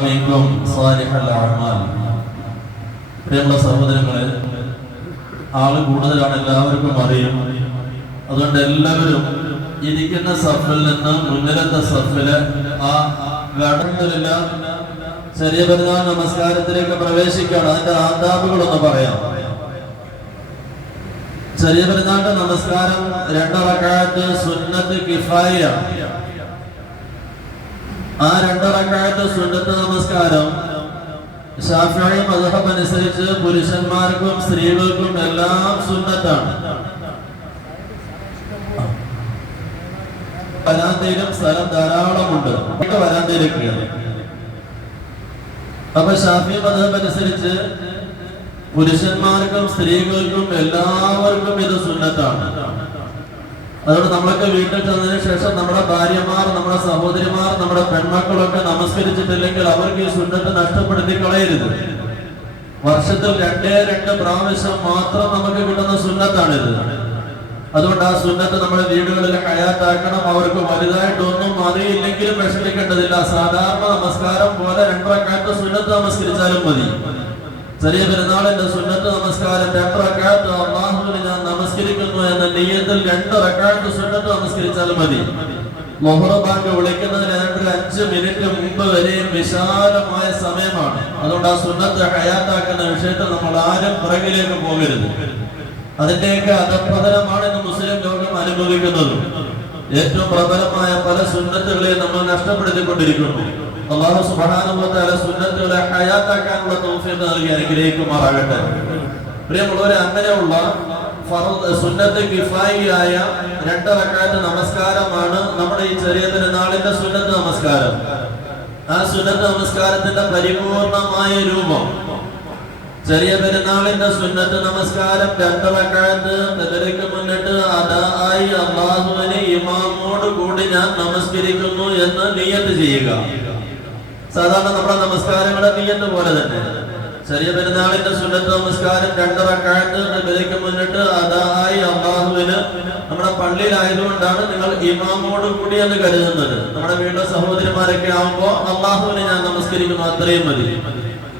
പ്രിയമുള്ള സഹോദരങ്ങളെ, ആള് കൂടുതലാണ്, എല്ലാവർക്കും അറിയും. അതുകൊണ്ട് എല്ലാവരും ഇരിക്കുന്ന സഫിൽ നിന്ന് മുന്നിലത്തെ സഫില് ആ ഗടങ്ങളില്ല ചെറിയ പെരുന്നാൾ നമസ്കാരത്തിലേക്ക് പ്രവേശിക്കുകയാണ്. അതിന്റെ ആദാബുകളൊന്ന് പറയാം. ചെറിയ പെരുന്നാളിന്റെ നമസ്കാരം 2 റക്അത്ത് സുന്നത്ത് കിഫായ. ആ 2 റക്അത്ത് സുന്നത്ത് നമസ്കാരം ശാഫിഈ മദ്ഹബ് അനുസരിച്ച് പുരുഷന്മാർക്കും സ്ത്രീകൾക്കും എല്ലാം സുന്നത്താണ്. വരാന്തയിലും സ്ഥലം ധാരാളമുണ്ട്, വരാന്തയിലേക്കാണ്. അപ്പൊ ശാഫിഈ മദ്ഹബ് അനുസരിച്ച് പുരുഷന്മാർക്കും സ്ത്രീകൾക്കും എല്ലാവർക്കും ഇത് സുന്നത്താണ്. അതുകൊണ്ട് നമ്മളൊക്കെ വീട്ടിൽ ചെന്നതിന് ശേഷം നമ്മുടെ ഭാര്യമാർ, നമ്മുടെ സഹോദരിമാർ, നമ്മുടെ പെൺമക്കളൊക്കെ നമസ്കരിച്ചിട്ടില്ലെങ്കിൽ അവർക്ക് ഈ സുന്നത്ത് നഷ്ടപ്പെടുത്തി കളയരുത്. വർഷത്തിൽ 2 പ്രാവശ്യം മാത്രം നമുക്ക് കിട്ടുന്ന സുന്നത്താണിത്. അതുകൊണ്ട് ആ സുന്നത്ത് നമ്മുടെ വീടുകളിൽ ഹയാത്താക്കണം. അവർക്ക് വലുതായിട്ടൊന്നും അറിയില്ലെങ്കിലും വിഷമിക്കേണ്ടതില്ല. സാധാരണ നമസ്കാരം പോലെ 2 റക്അത്ത് സുന്നത്ത് നമസ്കരിച്ചാലും മതി. ചെറിയ പെരുന്നാളിന്റെ സുന്നത്ത് നമസ്കാരം 2 റക്അത്ത് അല്ലാഹുവിനെ ഞാൻ നമസ്കരിക്കുന്നു എന്ന നിയ്യത്തിൽ 2 റക്അത്ത് സുന്നത്ത് നമസ്കരിച്ചാൽ മതി. ളുഹർ ബാങ്ക് വിളിക്കുന്നതിന് 5 മിനിറ്റ് മുമ്പ് വരെയും വിശാലമായ സമയമാണ്. അതുകൊണ്ട് ആ സുന്നത്ത് ഹയാത്താക്കുന്ന വിഷയത്തിൽ നമ്മൾ ആരും പുറകിലേക്ക് പോകരുത്. അതിന്റെയൊക്കെ അധപ്പതനമാണ് ഇന്ന് മുസ്ലിം ലോകം അനുഭവിക്കുന്നത്. ഏറ്റവും പ്രബലമായ പല സുന്നത്തുകളെ നമ്മൾ നഷ്ടപ്പെടുത്തിക്കൊണ്ടിരിക്കുന്നു. അല്ലാഹു സുബ്ഹാനഹു വ തആല സുന്നത്തുകളെ ഹയാത്താക്കാനുള്ള തൗഫീഖ് നൽകി അനുഗ്രഹിക്കുമാറാകട്ടെ. പ്രിയമുള്ളവരെ, അങ്ങനെയുള്ള സുന്നത്ത് കിഫായിയായ 2 റക്അത്ത് നമസ്കാരമാണ് നമ്മുടെ ഈ ചെറിയ പെരുന്നാളിന്റെ സുന്നത്ത് നമസ്കാരം. ആ സുന്നത്ത് നമസ്കാരത്തിന്റെ പരിപൂർണമായ രൂപം ചെറിയ പെരുന്നാളിന്റെ സുന്നത്ത് നമസ്കാരം 2 റക്അത്ത് ഖദർക്ക് മുന്നിട്ട് അദായി അല്ലാഹുവിനെ ഇമാമോട് കൂടി ഞാൻ നമസ്കരിക്കുന്നു എന്ന് നിയ്യത്ത് ചെയ്യുക. സാധാരണ നമ്മുടെ നമസ്കാരങ്ങളുടെ നിയ്യത്ത് പോലെ തന്നെ ചെറിയ പെരുന്നാളിന്റെ സുന്നത്ത് നമസ്കാരം 2 റക്അത്ത് ഖദർക്ക് മുന്നിട്ട് അദായി അല്ലാഹുവിന് നമ്മുടെ പള്ളിയിലായതുകൊണ്ടാണ് നിങ്ങൾ ഇമാമോട് കൂടി എന്ന് കരുതുന്നത്. നമ്മുടെ വീട്ടിലെ സഹോദരിമാരൊക്കെ ആവുമ്പോൾ അല്ലാഹുവിനെ ഞാൻ നമസ്കരിക്കുന്നു, അത്രയും മതി.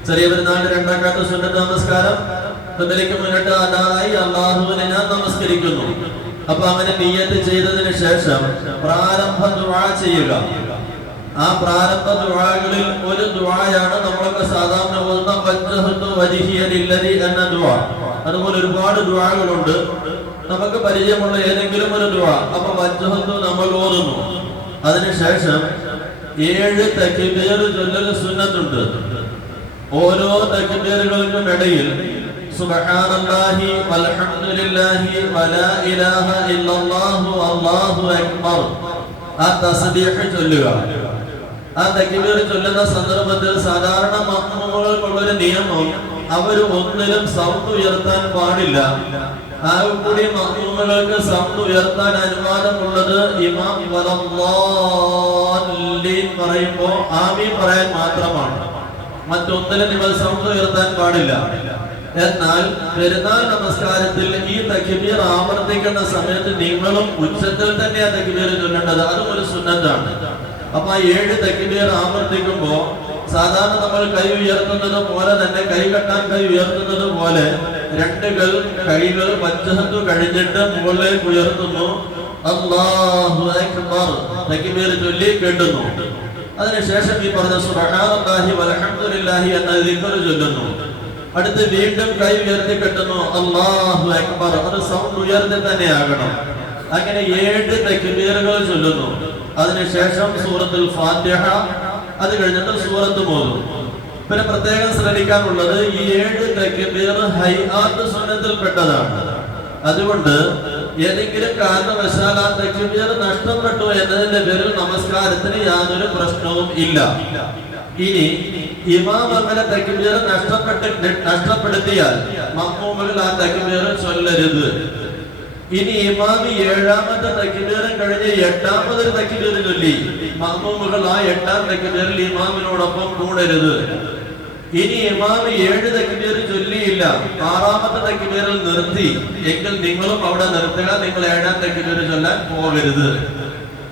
ചെറിയ പെരുന്നാളിന്റെ 2 റക്അത്ത് സുന്നത്ത് നമസ്കാരം ഖദർക്ക് മുന്നിട്ട് അദായി അല്ലാഹുവിനെ ഞാൻ നമസ്കരിക്കുന്നു. അപ്പൊ അങ്ങനെ നിയ്യത്ത് ചെയ്തതിന് ശേഷം പ്രാരംഭ ദുആ ചെയ്യുക. ആ പ്രാരംഭ ദുആകളിൽ ഒരു ദുആയാണ് നമ്മളൊക്കെ സാധാരണ ഓതുന്ന വജ്ഹതു വജ്ഹിയ ലില്ലദി എന്ന ദുആ. അതുപോലെ ഒരുപാട് ദുആകളുണ്ട്. നമുക്ക് പരിചയമുള്ള ഏതെങ്കിലും ഒരു ദുആ അപ്പൊ വജ്ഹതു നമ്മൾ ഓതുന്നു. അതിനുശേഷം 7 തക്ബീർ ചൊല്ലൽ സുന്നത്തുണ്ട്. ഓരോ തക്ബീറുകൾക്കും ഇടയിൽ സുബ്ഹാനല്ലാഹി വൽഹംദുലില്ലാഹി വലാ ഇലാഹ ഇല്ലല്ലാഹു അല്ലാഹു അക്ബർ ആ തസ്ബീഹ് ചൊല്ലുക. ആ തക്ബീർ ചൊല്ലുന്ന സന്ദർഭത്തിൽ സാധാരണ മഅ്മൂമുകൾക്കുള്ളൊരു നിയമം, അവർ ഒന്നിലും സൗണ്ട് ഉയർത്താൻ പാടില്ല. ആ കൂടി മഅ്മൂമുകൾക്ക് സൗണ്ട് ഉയർത്താൻ അനുവാദമുള്ളത് ഇമാം വലല്ലാഹീൻ പറയുമ്പോൾ ആമീൻ പറയാൻ മാത്രമാണ്. മറ്റൊന്നിലും നിങ്ങൾ സൗണ്ട് ഉയർത്താൻ പാടില്ല. എന്നാൽ പെരുന്നാൾ നമസ്കാരത്തിൽ ഈ തക്ബീർ ആവർത്തിക്കുന്ന സമയത്ത് നിങ്ങളും ഉച്ചത്തിൽ തന്നെ ആ തക്ബീർ ചൊല്ലേണ്ടത്, അതും ഒരു സുന്നത്താണ്. അപ്പൊ ആ 7 തക്ബീർ ആവർത്തിക്കുമ്പോ സാധാരണ നമ്മൾ കൈ ഉയർത്തുന്നത് പോലെ തന്നെ, കൈ കെട്ടാൻ കൈ ഉയർത്തുന്നത് പോലെ 2 കൈകൾ വജ്ഹത്ത് കഴിഞ്ഞിട്ട് മുകളിലേക്ക് ഉയർത്തുന്നു. അല്ലാഹു അക്ബർ തക്ബീർ ചൊല്ലി കെട്ടുന്നു. അതിനുശേഷം ഈ പറഞ്ഞ സുബ്ഹാനല്ലാഹി വൽഹംദുലില്ലാഹി എന്ന ദിക്ർ ചൊല്ലുന്നു. അടുത്ത് വീണ്ടും കൈ ഉയർത്തി കെട്ടുന്നു. അല്ലാഹു അക്ബർ, അത് സൗണ്ട് ഉയർത്തി തന്നെ ആകണം. അങ്ങനെ 7 തക്ബീറുകൾ ചൊല്ലുന്നു. അതിനുശേഷം സൂറത്തുൽ ഫാത്തിഹ, അത് കഴിഞ്ഞിട്ട് സൂറത്ത് ഓതും. പിന്നെ പ്രത്യേകം ശ്രദ്ധിക്കാനുള്ളത് ഈ 7 തക്ബീർ ഹൈആത്ത് സുന്നത്തിൽപ്പെട്ടതാണ്. അതുകൊണ്ട് ഏതെങ്കിലും കാരണവശാൽ ആ തക്ബീർ നഷ്ടപ്പെട്ടു എന്നതിന്റെ പേരിൽ നമസ്കാരത്തിന് യാതൊരു പ്രശ്നവും ഇല്ല. ഇനി ഇമാം അങ്ങനെ തക്ബീർ നഷ്ടപ്പെടുത്തിയാൽ മഅ്മൂമുകൾ ആ തക്ബീർ ചൊല്ലരുത്. ഇനി ഇമാം 7ാമത്തെ തക്ബീറും കഴിഞ്ഞ് 8ാമതൊരു തക്ബീർ ചൊല്ലി മഅ്മൂമുകൾ ആ 8ാം തക്ബീറിൽ ഇമാമിനോടൊപ്പം കൂടരുത്. ഇനി ഇമാം 7 തക്ബീർ ചൊല്ലിയില്ല, 6ാമത്തെ തക്ബീറിൽ നിർത്തി എങ്കിൽ നിങ്ങളും അവിടെ നിർത്തുക. നിങ്ങൾ 7ാം തക്ബീർ ചൊല്ലാൻ പോകരുത്.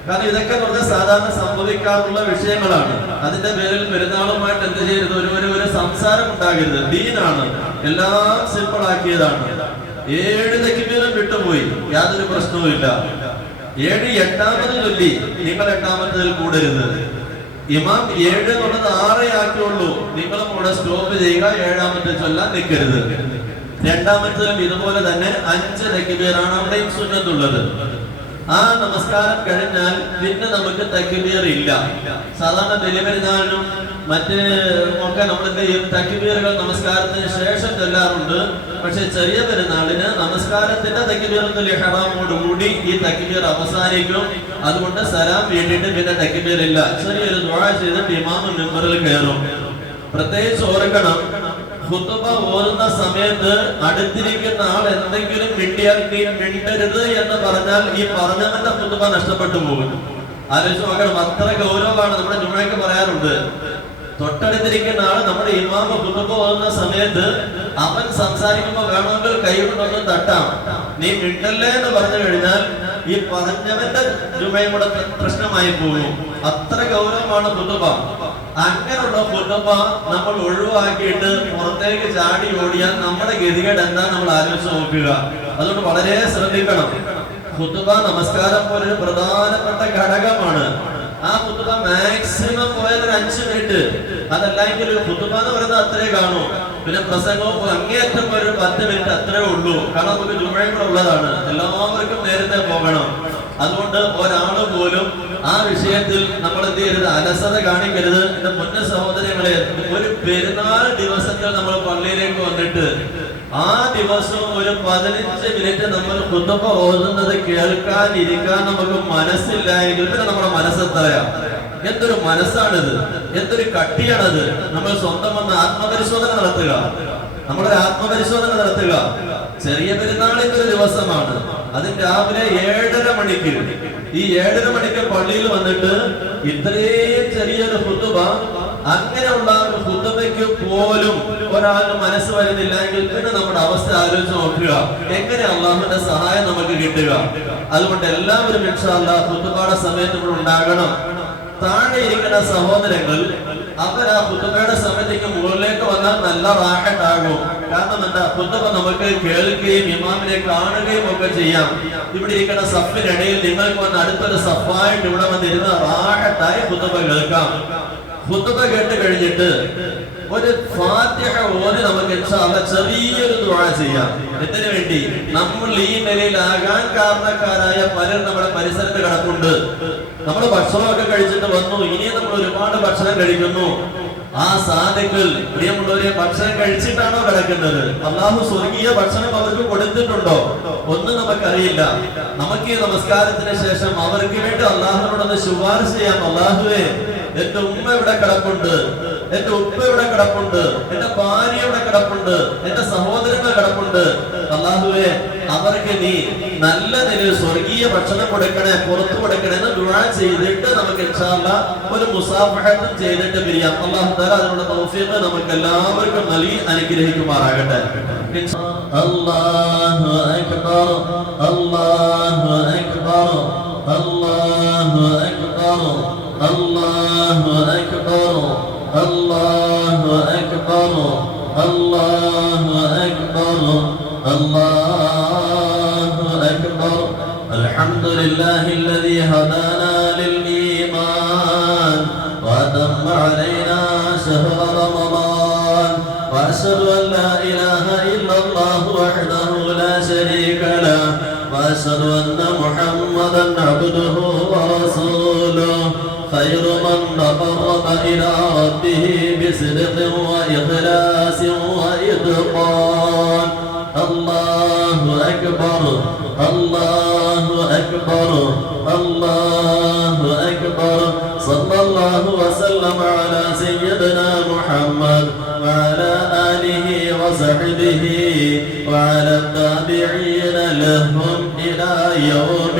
കാരണം ഇതൊക്കെ പറഞ്ഞാൽ സാധാരണ സംഭവിക്കാറുള്ള വിഷയങ്ങളാണ്. അതിന്റെ പേരിൽ പെരുന്നാളുമായിട്ട് ചെയ്യരുത്, ഒരു സംസാരം ഉണ്ടാകരുത്. ദീനാണ്, എല്ലാം സിമ്പിൾ ആക്കിയതാണ്. 7 തക്ബീറും വിട്ടുപോയി, യാതൊരു പ്രശ്നവുമില്ല. 7 8ാമത് ചൊല്ലി, നിങ്ങൾ 8ാമത്തതിൽ കൂടരുത്. ഇമാം 7 എന്നുള്ളത് 6 ആക്കിയുള്ളൂ, നിങ്ങളും കൂടെ സ്റ്റോപ്പ് ചെയ്യുക, 7ാമത്തെ ചൊല്ലാൻ നിൽക്കരുത്. 2ാമത്തതിലും ഇതുപോലെ തന്നെ 5 തക്ബീറാണ് അവിടെയും സുന്നത്തുള്ളത്. ആ നമസ്കാരം കഴിഞ്ഞാൽ പിന്നെ നമുക്ക് തക്ബീർ ഇല്ല. സാധാരണ ബലിപെരുന്നാളിനും മറ്റ് ഒക്കെ നമ്മൾ എന്ത് ചെയ്യും, തക്ബീറുകൾ നമസ്കാരത്തിന് ശേഷം ചൊല്ലാറുണ്ട്. പക്ഷെ ചെറിയ പെരുന്നാളിന് നമസ്കാരത്തിന്റെ തക്ബീറത്തുൽ ഇഹ്റാമോടുകൂടി ഈ തക്ബീർ അവസാനിക്കും. അതുകൊണ്ട് സലാം വീട്ടിട്ട് പിന്നെ തക്ബീർ ഇല്ല. ചെറിയൊരു ദുആ ചെയ്തിട്ട് ഇമാം മിമ്പറിൽ കയറും. പ്രത്യേകിച്ച് ഓർക്കണം, ഖുതുബ ഓതുന്ന സമയത്ത് അടുത്തിരിക്കുന്ന ആൾ എന്തെങ്കിലും മിണ്ടിയാൽ നീ മിണ്ടരുത് എന്ന് പറഞ്ഞാൽ ഈ പറഞ്ഞവന്റെ ഖുതുബ നഷ്ടപ്പെട്ടു പോകും. ആലോചിച്ച് നോക്കണം, അത്ര ഗൗരവമാണ്. നമ്മുടെ ജുമഅക്ക് പറയാറുണ്ട്, തൊട്ടടുത്തിരിക്കുന്ന ആൾ നമ്മുടെ ഇമാമ ഖുതുബ ഓതുന്ന സമയത്ത് അവൻ സംസാരിക്കുമ്പോൾ വേണമെങ്കിൽ കൈകൊണ്ടൊന്നും തട്ടാം, നീ മിണ്ടല്ലേ എന്ന് പറഞ്ഞു കഴിഞ്ഞാൽ ഈ പറഞ്ഞവന്റെ ജുമയും കൂടെ പ്രശ്നമായി പോകും. അത്ര ഗൗരവമാണ് ഖുതുബ. അങ്ങനെയുള്ള ഖുതുബ നമ്മൾ ഒഴിവാക്കിയിട്ട് പുറത്തേക്ക് ചാടി ഓടിയാൽ നമ്മുടെ ഗതികേട് എന്താ നമ്മൾ ആലോചിച്ച് നോക്കുക. അതുകൊണ്ട് വളരെ ശ്രദ്ധിക്കണം. ഖുതുബ നമസ്കാരം പോലൊരു പ്രധാനപ്പെട്ട ഘടകമാണ്. ആ ഖുതുബ മാക്സിമം പോയത് 5 മിനിറ്റ്. അതല്ലെങ്കിൽ ഒരു ഖുതുബ എന്ന് പറയുന്നത് അത്രേ കാണൂ. പിന്നെ പ്രസംഗവും അങ്ങേയറ്റം ഒരു 10 മിനിറ്റ് അത്രേ ഉള്ളൂ. കാരണം നമുക്ക് ജുമയും കൂടെ ഉള്ളതാണ്, എല്ലാവർക്കും നേരത്തെ പോകണം. അതുകൊണ്ട് ഒരാള് പോലും ആ വിഷയത്തിൽ നമ്മൾ എന്ത് ചെയ്യരുത്, അലസത കാണിക്കരുത്. എന്റെ പൊന്ന സഹോദരങ്ങളെ, ഒരു പെരുന്നാൾ ദിവസത്തിൽ നമ്മൾ പള്ളിയിലേക്ക് വന്നിട്ട് ആ ദിവസം ഒരു 15 മിനിറ്റ് നമ്മൾ ഖുതുബ ഓതുന്നത് കേൾക്കാൻ ഇരിക്കാൻ നമുക്ക് മനസ്സില്ല എങ്കിൽ പിന്നെ നമ്മുടെ മനസ്സെത്രയാ? എന്തൊരു മനസ്സാണിത്, എന്തൊരു കട്ടിയാണത്. നമ്മൾ സ്വന്തം വന്ന് ആത്മപരിശോധന നടത്തുക, നമ്മളൊരു ആത്മപരിശോധന നടത്തുക. ചെറിയ പെരുന്നാളിന്റെ ഒരു ദിവസമാണ്, അതിന് രാവിലെ 7:30 മണിക്ക്, ഈ 7:30 മണിക്ക് പള്ളിയിൽ വന്നിട്ട് ഇത്രയും ചെറിയൊരു ഖുതുബ, അങ്ങനെയുള്ള ഒരു ഖുതുബയ്ക്ക് പോലും ഒരാളുടെ മനസ്സ് വരുന്നില്ല എങ്കിൽ പിന്നെ നമ്മുടെ അവസ്ഥ ആലോചിച്ച് നോക്കുക, എങ്ങനെ അള്ളാഹുവിന്റെ സഹായം നമുക്ക് കിട്ടുക. അതുകൊണ്ട് എല്ലാവരും ഇൻഷാ അല്ലാഹ് ഖുതുബയുടെ സമയത്ത് ഇവിടെ ഉണ്ടാകണം. താഴെ ഇരിക്കുന്ന സഹോദരങ്ങൾ അവർ ആ ഖുതുബയുടെ സമയത്തേക്ക് മുകളിലേക്ക് വന്നാൽ നല്ല റാഹത്താകും. കാരണം എന്താ, ഖുതുബ നമുക്ക് കേൾക്കുകയും ഇമാമിനെ കാണുകയും ഒക്കെ ചെയ്യാം. ഇവിടെ ഇരിക്കുന്ന സഫിനിടയിൽ നിങ്ങൾക്ക് വന്ന് അടുത്തൊരു സഫായിട്ട് ഇവിടെ വന്നിരുന്ന റാഹത്തായി ഖുതുബ കേൾക്കാം. ഖുതുബ കേട്ട് കഴിഞ്ഞിട്ട് ഒരു ഫാത്തിഹ ഓതി നമുക്ക് ഇൻഷാ അല്ലാഹ് ചെറിയൊരു ദുആ ചെയ്യാം. എന്തിനു വേണ്ടി? നമ്മൾ ഈ നിലയിലാകാൻ കാരണക്കാരായ പലരും നമ്മുടെ പരിസരത്ത് കിടപ്പുണ്ട്. നമ്മൾ ഭക്ഷണമൊക്കെ കഴിച്ചിട്ട് വന്നു, ഇനിയും നമ്മൾ ഒരുപാട് ഭക്ഷണം കഴിക്കുന്നു. ആ സാധുക്കൾ പ്രിയമുള്ളവരെ ഭക്ഷണം കഴിച്ചിട്ടാണോ കിടക്കുന്നത്? അള്ളാഹു സ്വർഗീയ ഭക്ഷണം അവർക്ക് കൊടുത്തിട്ടുണ്ടോ? ഒന്നും നമുക്കറിയില്ല. നമുക്ക് ഈ നമസ്കാരത്തിന് ശേഷം അവർക്ക് വേണ്ടി അള്ളാഹുവിനോടൊന്ന് ശുപാർശ ചെയ്യാം. അള്ളാഹുവേ, എന്റെ ഉമ്മ ഇവിടെ കിടപ്പുണ്ട്, എന്റെ ഉപ്പ ഇവിടെ കിടപ്പുണ്ട്, എന്റെ ഭാര്യ ഇവിടെ കിടപ്പുണ്ട്, എന്റെ സഹോദരങ്ങൾ കിടപ്പുണ്ട്. അള്ളാഹുവേ, അവർക്ക് നീ നല്ല നിലയിൽ സ്വർഗീയ ഭക്ഷണം കൊടുക്കണേ, പുറത്തു കൊടുക്കണേ എന്ന് ദുആ ചെയ്തിട്ട് നമുക്ക് ഇൻഷാ അല്ലാഹ് ഒരു മുസാഫഹത്തും ചെയ്തിട്ട് പിരിയാം. അല്ലാഹു തആല അതിനുള്ള തൗഫീഖ് നമുക്ക് എല്ലാവർക്കും നൽകി അനുഗ്രഹിക്കുമാറാകട്ടെ. അല്ലാഹു അക്ബർ, അല്ലാഹു അക്ബർ, അല്ലാഹു അക്ബർ, അല്ലാഹു അക്ബർ, അല്ലാഹു അക്ബർ, അല്ലാഹു അക്ബർ, അല്ലാഹു അക്ബർ. അൽഹംദുലില്ലാഹി الذي هدانا للإيمان وأتم علينا شهر رمضان وأشهد أن لا إله إلا الله وحده لا شريك له وأشهد أن محمدا عبده ورسوله خير من تقرب إلى ربه بصدق وإخلاص وإتقان. الله أكبر، الله أكبر، الله أكبر. صلى الله وسلم على سيدنا محمد وعلى آله وصحبه وعلى التابعين لهم إلى يوم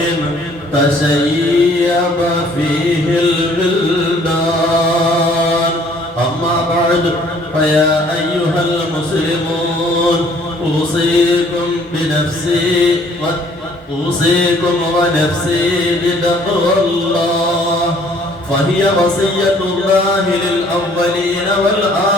تشيب فيه البلدان. أما بعد، فيا أيها المسلمون، أوصيكم ونفسي بتقوى الله، فهي وصية الله للأولين والآخرين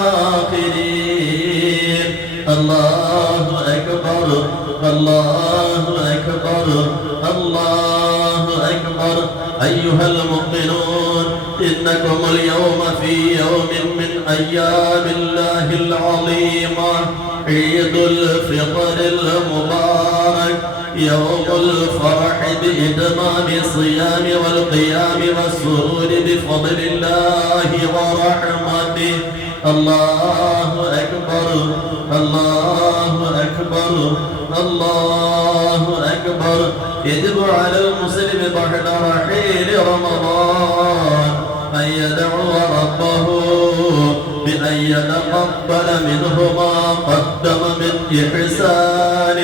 أيها المؤمنون إنكم اليوم في يوم من أيام الله العظيمة عيد الفطر المبارك يوم الفرح بإتمام الصيام والقيام والسرور بفضل الله ورحمته الله أكبر الله أكبر الله أكبر يجب على المسلم بعد رحيل رمضان أن يدعو ربه بأن يتقبل منه ما قدم من إحسان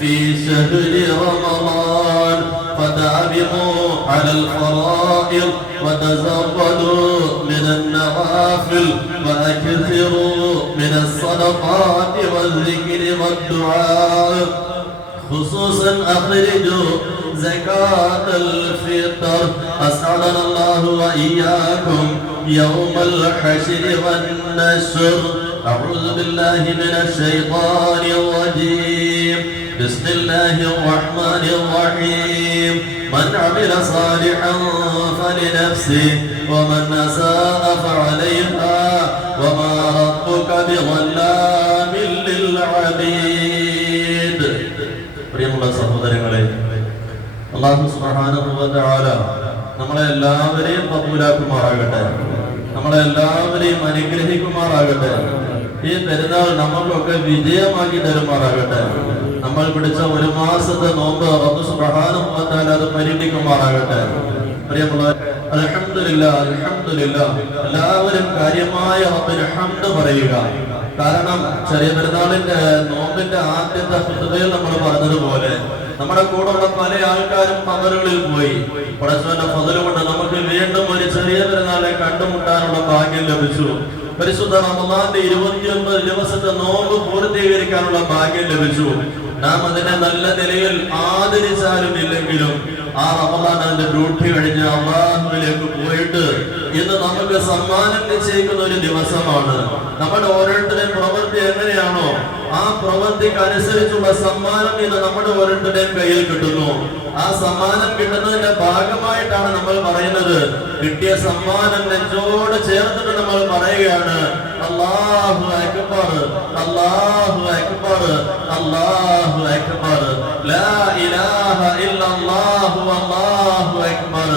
في شهر رمضان فداوموا على الفرائض وتزودوا من النوافل وأكثروا من الصدقات والذكر والدعاء خصوصا أخرجوا زكاة الفطر أسعدنا الله وإياكم يوم الحشر والنشر أعوذ بالله من الشيطان الرجيم بسم الله الرحمن الرحيم من عمل صالحا فلنفسه ومن أساء فعليها وما ربك بظلام للعبيد. പ്രിയമുള്ള സഹോദരങ്ങളെ, അല്ലാഹു സുബ്ഹാനഹു വ തആല നമ്മളെ എല്ലാവരെയും കബൂലാക്കുമാറാകട്ടെ, നമ്മളെ എല്ലാവരെയും അനുഗ്രഹിക്കുമാറാകട്ടെ. ഈ പെരുന്നാൾ നമ്മൾക്കൊക്കെ വിജയമാക്കി തരുമാറാകട്ടെ. നമ്മൾ പിടിച്ച ഒരു മാസത്തെ നോമ്പ് റബ്ബ് സുബ്ഹാനഹു വ തആല അത് പരിഗണിക്കുമാറാകട്ടെ. പ്രിയമുള്ളവരെ, അൽഹംദുലില്ലാഹ് അൽഹംദുലില്ലാഹ് എല്ലാവരും കാര്യമായ റബ്ബിന് ഹംദ് പറയുക. കാരണം ചെറിയ പെരുന്നാളിന്റെ നോമ്പിന്റെ ആദ്യത്തെ ഖുതുബയിൽ നമ്മൾ പറഞ്ഞതുപോലെ നമ്മുടെ കൂടെയുള്ള പല ആൾക്കാരും ഖബറുകളിൽ പോയി. പടച്ചവന്റെ ഫضل കൊണ്ട് നമുക്ക് വീണ്ടും ഒരു ചെറിയ പെരുന്നാളെ കണ്ടുമുട്ടാനുള്ള ഭാഗ്യം ലഭിച്ചു. പരിശുദ്ധ റമദാന്റെ 29 ദിവസത്തെ നോമ്പ് പൂർത്തീകരിക്കാനുള്ള ഭാഗ്യം ലഭിച്ചു. നാം അതിനെ നല്ല നിലയിൽ ആദരിച്ചാലും ഇല്ലെങ്കിലും ആ റമദാൻ അതിന്റെ ഡ്യൂട്ടി കഴിഞ്ഞ് അല്ലാഹുവിലേക്ക് പോയിട്ട് ഇന്ന് നമുക്ക് സമ്മാനം നിശ്ചയിക്കുന്ന ഒരു ദിവസമാണ്. നമ്മുടെ ഓരോരുത്തരുടെയും പ്രവൃത്തി എങ്ങനെയാണോ ആ പ്രവൃത്തിക്ക് അനുസരിച്ചുള്ള സമ്മാനം ഇന്ന് നമ്മുടെ ഓരോരുത്തരുടെയും കയ്യിൽ കിട്ടുന്നു. ആ സമ്മാനം കിട്ടുന്നതിന്റെ ഭാഗമായിട്ടാണ് നമ്മൾ പറയുന്നത്. കിട്ടിയ സമ്മാനം നെഞ്ചോട് ചേർത്തിട്ട് നമ്മൾ പറയുകയാണ് അല്ലാഹു അക്ബർ അല്ലാഹു അക്ബർ അല്ലാഹു അക്ബർ ലാ ഇലാഹ ഇല്ലല്ലാഹു അല്ലാഹു അക്ബർ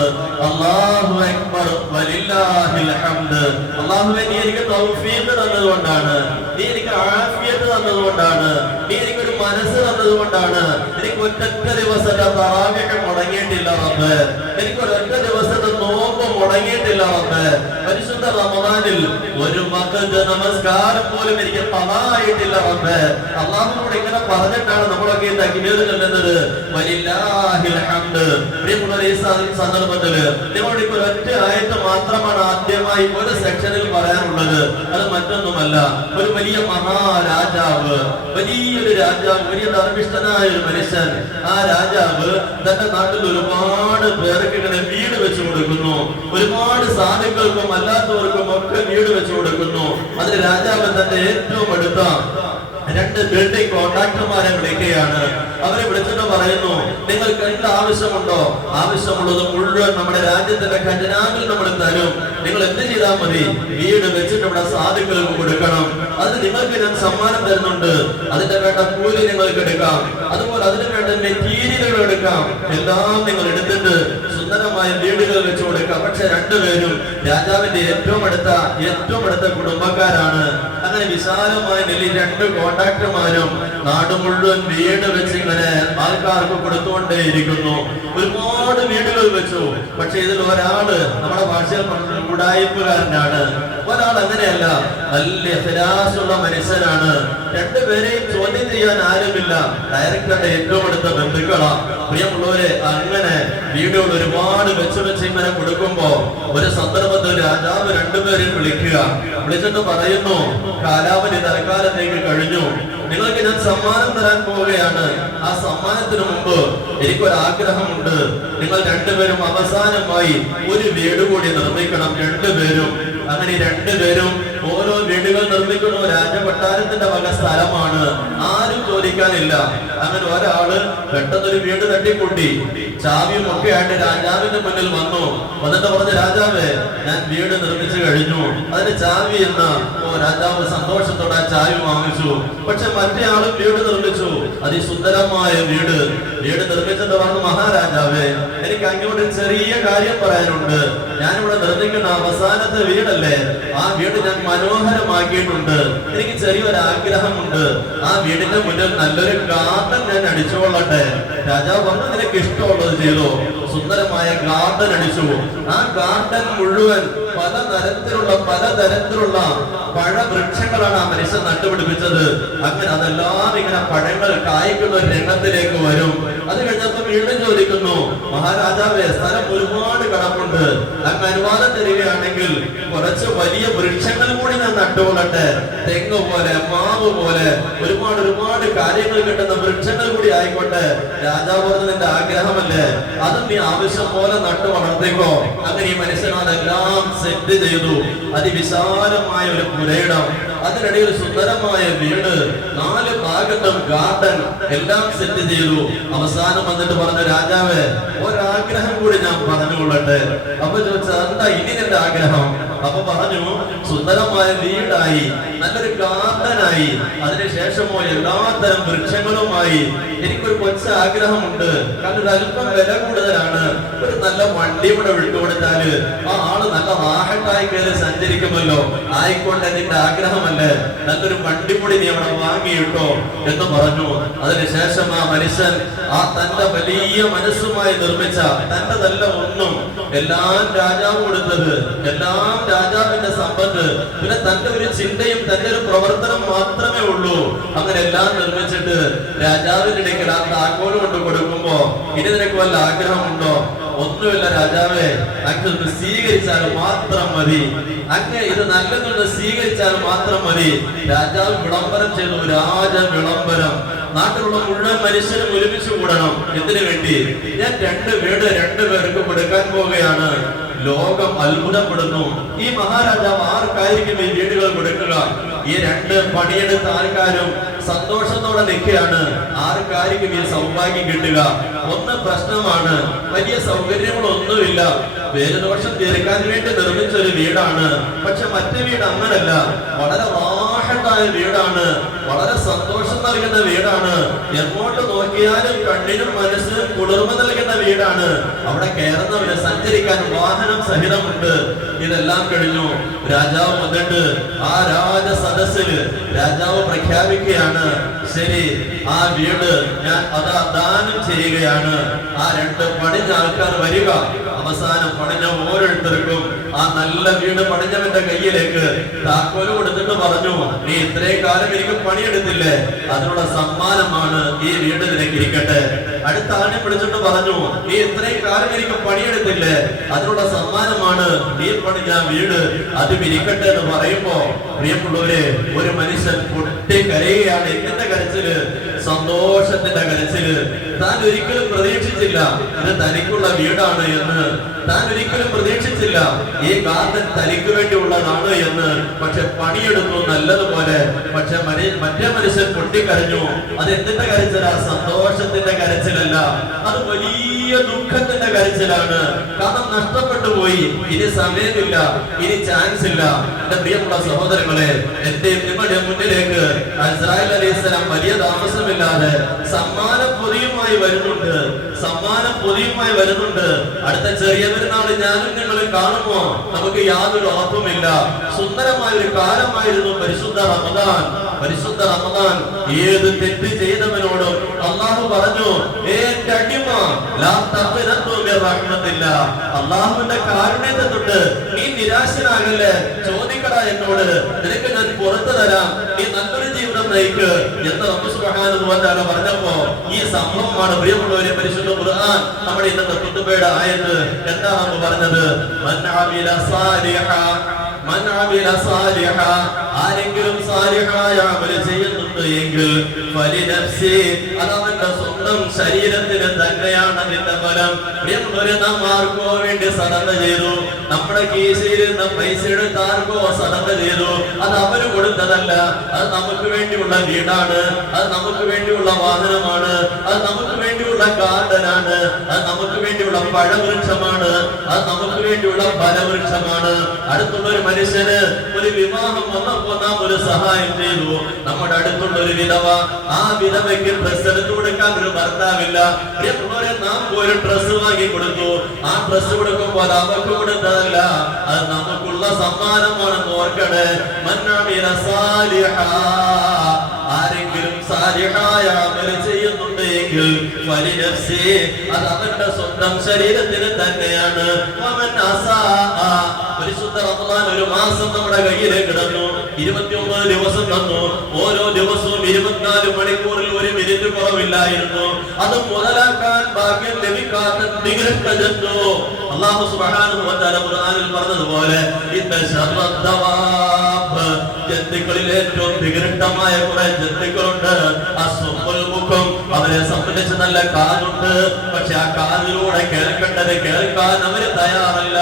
അല്ലാഹു അക്ബർ വലില്ലാഹിൽ ഹംദ്. അല്ലാഹുവേ, നീ എനിക്ക് തൗഫീഖ് തന്നതുകൊണ്ടാണ്, നീ എനിക്ക് ആഫിയത്ത് തന്നതുകൊണ്ടാണ്, നീ എനിക്ക് ഒരു മനസ്സ് തന്നതുകൊണ്ടാണ്. എനിക്ക് ഒറ്റ ദിവസത്തെ തറാവീഹ് മുടങ്ങിയിട്ടില്ല റബ്ബേ, എനിക്ക് ഒരൊറ്റ ദിവസത്തെ നോമ്പ് മുടങ്ങിയിട്ടില്ല റബ്ബേ. പരിശുദ്ധ റമദാനിൽ ഒരു വഖ്ത് നമസ്കാരം പോലും എനിക്ക് ഖളായിട്ടില്ല റബ്ബേ. അല്ലാഹുവോട് ഇങ്ങനെ പറഞ്ഞിട്ടാണ് നമ്മളൊക്കെ ഈ തക്ബീർ ചൊല്ലുന്നത് വലില്ലാഹിൽ ഹംദ്. പ്രിയമുള്ളവരെ, ഈ സന്ദർഭത്തിൽ നിങ്ങളോട് ഇപ്പോൾ ഒറ്റ ആയത്ത് മാത്രമാണ് ആദ്യമായി ഒരു സെക്ഷനിൽ പറയാനുള്ളത്. അത് മറ്റൊന്നുമല്ല, ഒരു വലിയ മഹാരാജാവ്, വലിയൊരു രാജാവ്, വലിയ ധർമ്മിഷ്ഠനായ ഒരു മനുഷ്യൻ. ആ രാജാവ് തന്റെ നാട്ടിൽ ഒരുപാട് പേർക്ക് ഇങ്ങനെ വീട് വെച്ചു കൊടുക്കുന്നു. ഒരുപാട് സാധുക്കൾക്കും അല്ലാത്തവർക്കും ഒക്കെ വീട് വെച്ചു കൊടുക്കുന്നു. അതിന് രാജാവ് തന്റെ ഏറ്റവും അടുത്ത 2 ബിൽഡിംഗ് കോൺട്രാക്ടർമാരെ വിളിക്കുകയാണ്. അവരെ വിളിച്ചിട്ട് പറയുന്നു, നിങ്ങൾക്ക് എന്ത് ആവശ്യമുണ്ടോ ആവശ്യമുള്ളത് മുഴുവൻ നമ്മുടെ രാജ്യത്തിന്റെ ഖജനാവിൽ നമ്മൾ തരും. നിങ്ങൾ എന്ത് ചെയ്താൽ മതി, വീട് വെച്ചിട്ട് ഇവിടെ സാധുക്കൾക്ക് കൊടുക്കണം. അത് നിങ്ങൾക്ക് ഞാൻ സമ്മാനം തരുന്നുണ്ട്. അതിന്റെ വേണ്ട കൂലി നിങ്ങൾക്ക് എടുക്കാം, അതുപോലെ അതിന് വേണ്ട മെറ്റീരിയലുകൾ എടുക്കാം. എല്ലാം നിങ്ങൾ എടുത്തിട്ട് സുന്ദരമായ വീടുകൾ വെച്ചു കൊടുക്കാം. പക്ഷെ 2 പേരും രാജാവിന്റെ ഏറ്റവും അടുത്ത കുടുംബക്കാരാണ്. അങ്ങനെ വിശാലമായ നിലയിൽ 2 കോൺട്രാക്ടർമാരും നാട് മുഴുവൻ വീട് വെച്ച് ഇങ്ങനെ ആൾക്കാർക്ക് കൊടുത്തുകൊണ്ടേയിരിക്കുന്നു. ഒരുപാട് വീടുകൾ വെച്ചു. പക്ഷെ ഇതിൽ ഒരാള് നമ്മുടെ ഭാഷയിൽ പറഞ്ഞ ഉടായിപ്പുകാരനാണ്. ഒരാൾ അങ്ങനെയല്ല, നല്ല ഇഖ്ലാസുള്ള മനുഷ്യനാണ്. 2 പേരെയും ചോദ്യം ചെയ്യാൻ ആരുമില്ല. ഡയറക്ടറുടെ ഏറ്റവും അടുത്ത ബന്ധുക്കളാ. പ്രിയമുള്ളവരെ, അങ്ങനെ വീടുകൾ ഒരുപാട് വെച്ച് ഇങ്ങനെ കൊടുക്കുമ്പോ ഒരു സന്ദർഭത്തിൽ രാജാവ് 2 പേരെയും വിളിച്ചിട്ട് പറയുന്നു, കാലാവധി തൽക്കാലത്തേക്ക് കഴിഞ്ഞു, നിങ്ങൾക്ക് ഞാൻ സമ്മാനം തരാൻ പോവുകയാണ്. ആ സമ്മാനത്തിന് മുമ്പ് എനിക്കൊരാഗ്രഹമുണ്ട്. നിങ്ങൾ 2 പേരും അവസാനമായി ഒരു വീട് കൂടി നിർമ്മിക്കണം. 2 പേരും അങ്ങനെ 2 പേരും ഓരോ വീട് വീടുകൾ നിർമ്മിക്കുന്നു. രാജകൊട്ടാരത്തിന്റെ വക സ്ഥലമാണ്, ആരും ചോദിക്കാനില്ല. അങ്ങനെ ഒരാള് പെട്ടെന്നൊരു വീട് തട്ടിക്കൂട്ടി ചാവിയും ഒക്കെ ആയിട്ട് രാജാവിന്റെ മുന്നിൽ വന്നു. എന്നിട്ട് പറഞ്ഞു, രാജാവേ, ഞാൻ വീട് നിർമ്മിച്ചു കഴിഞ്ഞു, അതിന് ചാവി എന്ന. രാജാവ് സന്തോഷത്തോടെ ആ ചാവി വാങ്ങിച്ചു. പക്ഷെ മറ്റേ ആളും വീട് നിർമ്മിച്ചു, അതിസുന്ദരമായ വീട്. വീട് നിർമ്മിച്ചിട്ട് പറഞ്ഞു, മഹാരാജാവേ, എനിക്ക് അങ്ങോട്ട് ചെറിയ കാര്യം പറയാനുണ്ട്. ഞാനിവിടെ നിർമ്മിക്കുന്ന അവസാനത്തെ വീടല്ലേ, ആ വീട് ഞാൻ മനോഹരമാക്കിയിട്ടുണ്ട്. എനിക്ക് ചെറിയൊരു ആഗ്രഹമുണ്ട്, ആ വീടിന്റെ മുന്നിൽ നല്ലൊരു ഗാർഡൻ ഞാൻ അടിച്ചുകൊള്ളട്ടെ. രാജാവ് പറഞ്ഞു, നിനക്ക് ഇഷ്ടമുള്ളത് ചെയ്തു. സുന്ദരമായ ഗാർഡൻ അടിച്ചു. ആ ഗാർഡൻ മുഴുവൻ പലതരത്തിലുള്ള പഴവൃക്ഷങ്ങളാണ് ആ മനുഷ്യൻ നട്ടുപിടിപ്പിച്ചത്. അങ്ങനെ അതെല്ലാം ഇങ്ങനെ പഴങ്ങൾ കായ്ക്കുന്ന ഒരു രംഗത്തിലേക്ക് വരും. അത് കഴിഞ്ഞപ്പോ വീണ്ടും ചോദിക്കുന്നു, മഹാരാജാവേ, സ്ഥലം ഒരുപാട് കിടപ്പുണ്ട്, അങ്ങ് അനുവാദം തരികയാണെങ്കിൽ കുറച്ച് വലിയ വൃക്ഷങ്ങൾ കൂടി ഞാൻ നട്ടുകൊള്ളട്ടെ. തെങ്ങ് പോലെ, മാവ് പോലെ ഒരുപാട് കാര്യങ്ങൾ കിട്ടുന്ന വൃക്ഷങ്ങൾ കൂടി ആയിക്കോട്ടെ. രാജാവ് പറഞ്ഞു, നിന്റെ ആഗ്രഹമല്ലേ, അത് നീ ആവശ്യം പോലെ നട്ടു വളർത്തിക്കോ. അങ്ങനെ ഈ മനുഷ്യൻ അതെല്ലാം സെറ്റ് ചെയ്തു. അതിവിശാലമായ ഒരു പുരയിടം, അതിനിടയിൽ സുന്ദരമായ വീട്, 4 ഭാഗത്തും ഗാർഡൻ, എല്ലാം സെറ്റ് ചെയ്തു. അവസാനം വന്നിട്ട് പറഞ്ഞു, രാജാവേ, ഒരാഗ്രഹം കൂടി ഞാൻ പറഞ്ഞുകൊള്ളട്ടെ. അപ്പൊ ചോദിച്ചാൽ, എന്താ ഇനി നിന്റെ ആഗ്രഹം? അപ്പൊ പറഞ്ഞു, സുന്ദരമായ വീടായി, നല്ലൊരു ഗാർഡനായി, അതിനുശേഷമോ എല്ലാത്തരം വൃക്ഷങ്ങളുമായി എനിക്കൊരു കൊച്ചു ആഗ്രഹമുണ്ട്. കാരണം ഒരു അല്പം വില കൂടുതലാണ്. ഒരു നല്ല വണ്ടി ഇവിടെ വിട്ടുകൊടുത്താല് ആ ആള് നല്ല റാഹത്തായി കയറി സഞ്ചരിക്കുമല്ലോ. ആയിക്കോട്ടെ, നിന്റെ ആഗ്രഹമല്ലേ, നല്ലൊരു വണ്ടി കൂടി നീ അവിടെ വാങ്ങിയിട്ടോ എന്ന് പറഞ്ഞു. അതിനുശേഷം ആ മനുഷ്യൻ ആ തന്റെ വലിയ മനസ്സുമായി നിർമ്മിച്ച തന്റെതല്ല ഒന്നും, എല്ലാം രാജാവ് കൊടുത്തത്, എല്ലാം രാജാവിന്റെ സമ്പത്ത്, പിന്നെ തന്റെ ഒരു ചിന്തയും തന്റെ ഒരു പ്രവർത്തനം മാത്രമേ ഉള്ളൂ. അങ്ങനെ എല്ലാം നിർമ്മിച്ചിട്ട് രാജാവിന്റെ ഇടയ്ക്ക് ആ താക്കോല് കൊണ്ട് കൊടുക്കുമ്പോ, ഇനി നിനക്ക് വല്ല ആഗ്രഹമുണ്ടോ? ഒന്നുമില്ല രാജാവേ, അങ്ങ് സ്വീകരിച്ചാൽ മാത്രം മതി, അങ്ങ് ഇത് നല്ലതൊന്ന് സ്വീകരിച്ചാൽ മാത്രം മതി. രാജാവ് വിളംബരം ചെയ്തു, രാജ വിളംബരം. നാട്ടിലുള്ള മുഴുവൻ മനുഷ്യരും ഒരുമിച്ച് കൂടണം. എന്തിനു വേണ്ടി? ഞാൻ 2 വീട് 2 പേർക്ക് കൊടുക്കാൻ പോവുകയാണ്. ലോകം അത്ഭുതപ്പെടുന്നു. ഈ മഹാരാജാവ് ആർക്കായിരിക്കും ഈ വീടുകൾ കൊടുക്കുക? ഈ 2 പണിയെടുത്ത ആൾക്കാരും സന്തോഷത്തോടെ നിൽക്കുകയാണ്. ആർക്കായിരിക്കും ഈ സൗഭാഗ്യം കിട്ടുക? ഒന്ന് പ്രശ്നമാണ്, വലിയ സൗകര്യങ്ങളൊന്നുമില്ല, പേരുദോഷം തീർക്കാൻ വേണ്ടി നിർമ്മിച്ച ഒരു വീടാണ്. പക്ഷെ മറ്റേ വീട് അങ്ങനല്ല, വളരെ റാഹത്തായ വീടാണ്, വളരെ സന്തോഷം നൽകുന്ന വീടാണ്. എങ്ങോട്ട് നോക്കിയാലും കണ്ണിനും മനസ്സിനും കുളിർമ നൽകുന്ന വീടാണ്. അവിടെ കയറുന്നവര് സഞ്ചരിക്കാൻ വാഹനം സഹിതമുണ്ട്. ഇതെല്ലാം കഴിഞ്ഞു. രാജാവ് വന്നിട്ട് ആ രാജ സദസ്സില് രാജാവ് പ്രഖ്യാപിക്കുകയാണ്, ശരി, ആ വീട് ഞാൻ അതാ ദാനം ചെയ്യുകയാണ്. ആ 2 പണിഞ്ഞ ആൾക്കാർ വരിക. അവസാനം പണിഞ്ഞ ഓരോരുത്തർക്കും ആ നല്ല വീട് പണിഞ്ഞവന്റെ കയ്യിലേക്ക് താക്കോല് കൊടുത്തിട്ട് പറഞ്ഞു, നീ ഇത്രയും കാലം എനിക്ക് പണിയെടുത്തില്ലേ, അതിനുള്ള സമ്മാനമാണ് ഈ വീട് നിനക്ക് ഇരിക്കട്ടെ. അടുത്ത ആളിനെ വിളിച്ചിട്ട് പറഞ്ഞു, നീ ഇത്രയും കാലം എനിക്ക് പണിയെടുത്തില്ലേ, അതിനുള്ള സമ്മാനമാണ് നീ പണിഞ്ഞ വീട്, അത് ഇരിക്കട്ടെ എന്ന് പറയുമ്പോ, പ്രിയമുള്ളവരെ, ഒരു മനുഷ്യൻ പൊട്ടി കരയുകയാണ്. എന്തിന്റെ കരച്ചില്? സന്തോഷത്തിന്റെ കരച്ചില്. താൻ ഒരിക്കലും പ്രതീക്ഷിച്ചില്ല ഇത് തനിക്കുള്ള വീടാണ് എന്ന്. താൻ ഒരിക്കലും പ്രതീക്ഷിച്ചില്ല ഈ ഗാർഡൻ തനിക്ക് വേണ്ടിയുള്ളതാണ് എന്ന്. പക്ഷെ പണിയെടുത്തു നല്ലതുപോലെ. പക്ഷെ മറ്റേ മനുഷ്യൻ പൊട്ടിക്കരഞ്ഞു. അത് എന്തിന്റെ കരച്ചിലാ? സന്തോഷത്തിന്റെ കരച്ചിലല്ല, അത് വലിയ ദുഃഖത്തിന്റെ കരച്ചിലാണ്. കാരണം നഷ്ടപ്പെട്ടു പോയി, ഇനി സമയമില്ല, ഇനി ചാൻസ് ഇല്ല. എന്റെ പ്രിയമുള്ള സഹോദരങ്ങളെ, എന്റെ നിങ്ങളുടെ മുന്നിലേക്ക് ഇസ്രായേൽ അലൈഹിസ്സലാം വലിയ താമസമില്ലാതെ സമ്മാനം പൊതിയുമായി വരുന്നുണ്ട്. അടുത്ത ചെറിയ പെരുന്നാൾ ഞാനും നിങ്ങളും കാണുമോ? നമുക്ക് യാതൊരു ഉറപ്പുമില്ല. സുന്ദരമായ ഒരു കാലമായിരുന്നു പരിശുദ്ധ റമദാൻ. ഏത് തെറ്റ് ചെയ്തവനോടും അള്ളാഹു പറഞ്ഞു, എന്റെ അടിമ, അള്ളാഹുവിന്റെ കാരുണ്യത്തെ തൊട്ട് നീ നിരാശനാകല്ലേ, ചോദിക്കടാ എന്നോട്, നിനക്ക് ഞാൻ പുറത്തു തരാം, നീ നല്ലൊരു ജീവിതം നയിക്ക് എന്ന് റബ്ബ് സുബ്ഹാനഹു വ തആല പറഞ്ഞപ്പോ ഈ സംഭവമാണ് പ്രിയമുള്ളവരെ പരിശുദ്ധ ഖുർആൻ നമ്മുടെ ഇന്നത്തെ ഖുതുബയുടെ ആയത്ത്. എന്താണ് പറഞ്ഞത്? ആരെങ്കിലും സാലിഹായ അമൽ ചെയ്യുന്നുണ്ട് എങ്കിൽ അതവന്റെ സ്വന്തം ശരീരത്തിന് തന്നെയാണ് അതിന്റെ ഫലം. നാം ആർക്കോ വേണ്ടി സദഖ ചെയ്തു, നമ്മുടെ കീശയിൽ നിന്ന് പൈസ എടുത്ത് ആർക്കോ സദഖ ചെയ്തു, അത് അവര് കൊടുത്തതല്ല. അത് നമുക്ക് വേണ്ടിയുള്ള വീടാണ്, അത് നമുക്ക് വേണ്ടിയുള്ള വാഹനമാണ്, അത് നമുക്ക് വേണ്ടിയുള്ള ഗാർഡനാണ്, അത് നമുക്ക് വേണ്ടിയുള്ള പഴവൃക്ഷമാണ്, അത് നമുക്ക് വേണ്ടിയുള്ള ഫലവൃക്ഷമാണ്. അടുത്തുള്ള ഒരു മനുഷ്യന് ഒരു വിവാഹം വന്നപ്പോൾ നാം ഒരു സഹായം ചെയ്തു. നമ്മുടെ അടുത്തുള്ള ഒരു വിധവ, ആ വിധവയ്ക്ക് ഡ്രസ് എടുത്തു കൊടുക്കാൻ ഒരു ഭർത്താവില്ല. നാം ഒരു ഡ്രസ് വാങ്ങി കൊടുത്തു. ആ ഡ്രസ് കൊടുക്കുമ്പോൾ അത് അവർക്ക് കൊടുത്തതല്ല, അത് നമുക്കുള്ള സമ്മാനമാണെന്ന് ഓർക്കണേ. ആരെങ്കിലും സാലിഹായ അമൽ ചെയ്യുന്നുണ്ടെങ്കിൽ അത് അവന്റെ സ്വന്തം ശരീരത്തിന് തന്നെയാണ്. പരിശുദ്ധ റമദാൻ ഒരു മാസം നമ്മുടെ കയ്യിലേക്ക് കിടന്നു, 29 ദിവസം തന്നു. ഓരോ ദിവസവും 24 മണിക്കൂറിൽ 1 മിനിറ്റ് കുറവില്ലായിരുന്നു. അത് മുതലാക്കാൻ ഭാഗ്യം ലഭിക്കാത്ത നികൃഷ്ടജന്തു അല്ലാഹു സുബ്ഹാനഹു വ തആല ഖുർആനിൽ പറഞ്ഞതുപോലെ ജന്തുക്കളിൽ ഏറ്റവും വികൃഷ്ടമായ കുറെ ജന്തുക്കളുണ്ട്. അവരെ സംബന്ധിച്ച് നല്ല കാതുണ്ട്, പക്ഷെ ആ കാതിലൂടെ കേൾക്കേണ്ടത് കേൾക്കാൻ അവര് തയ്യാറല്ല.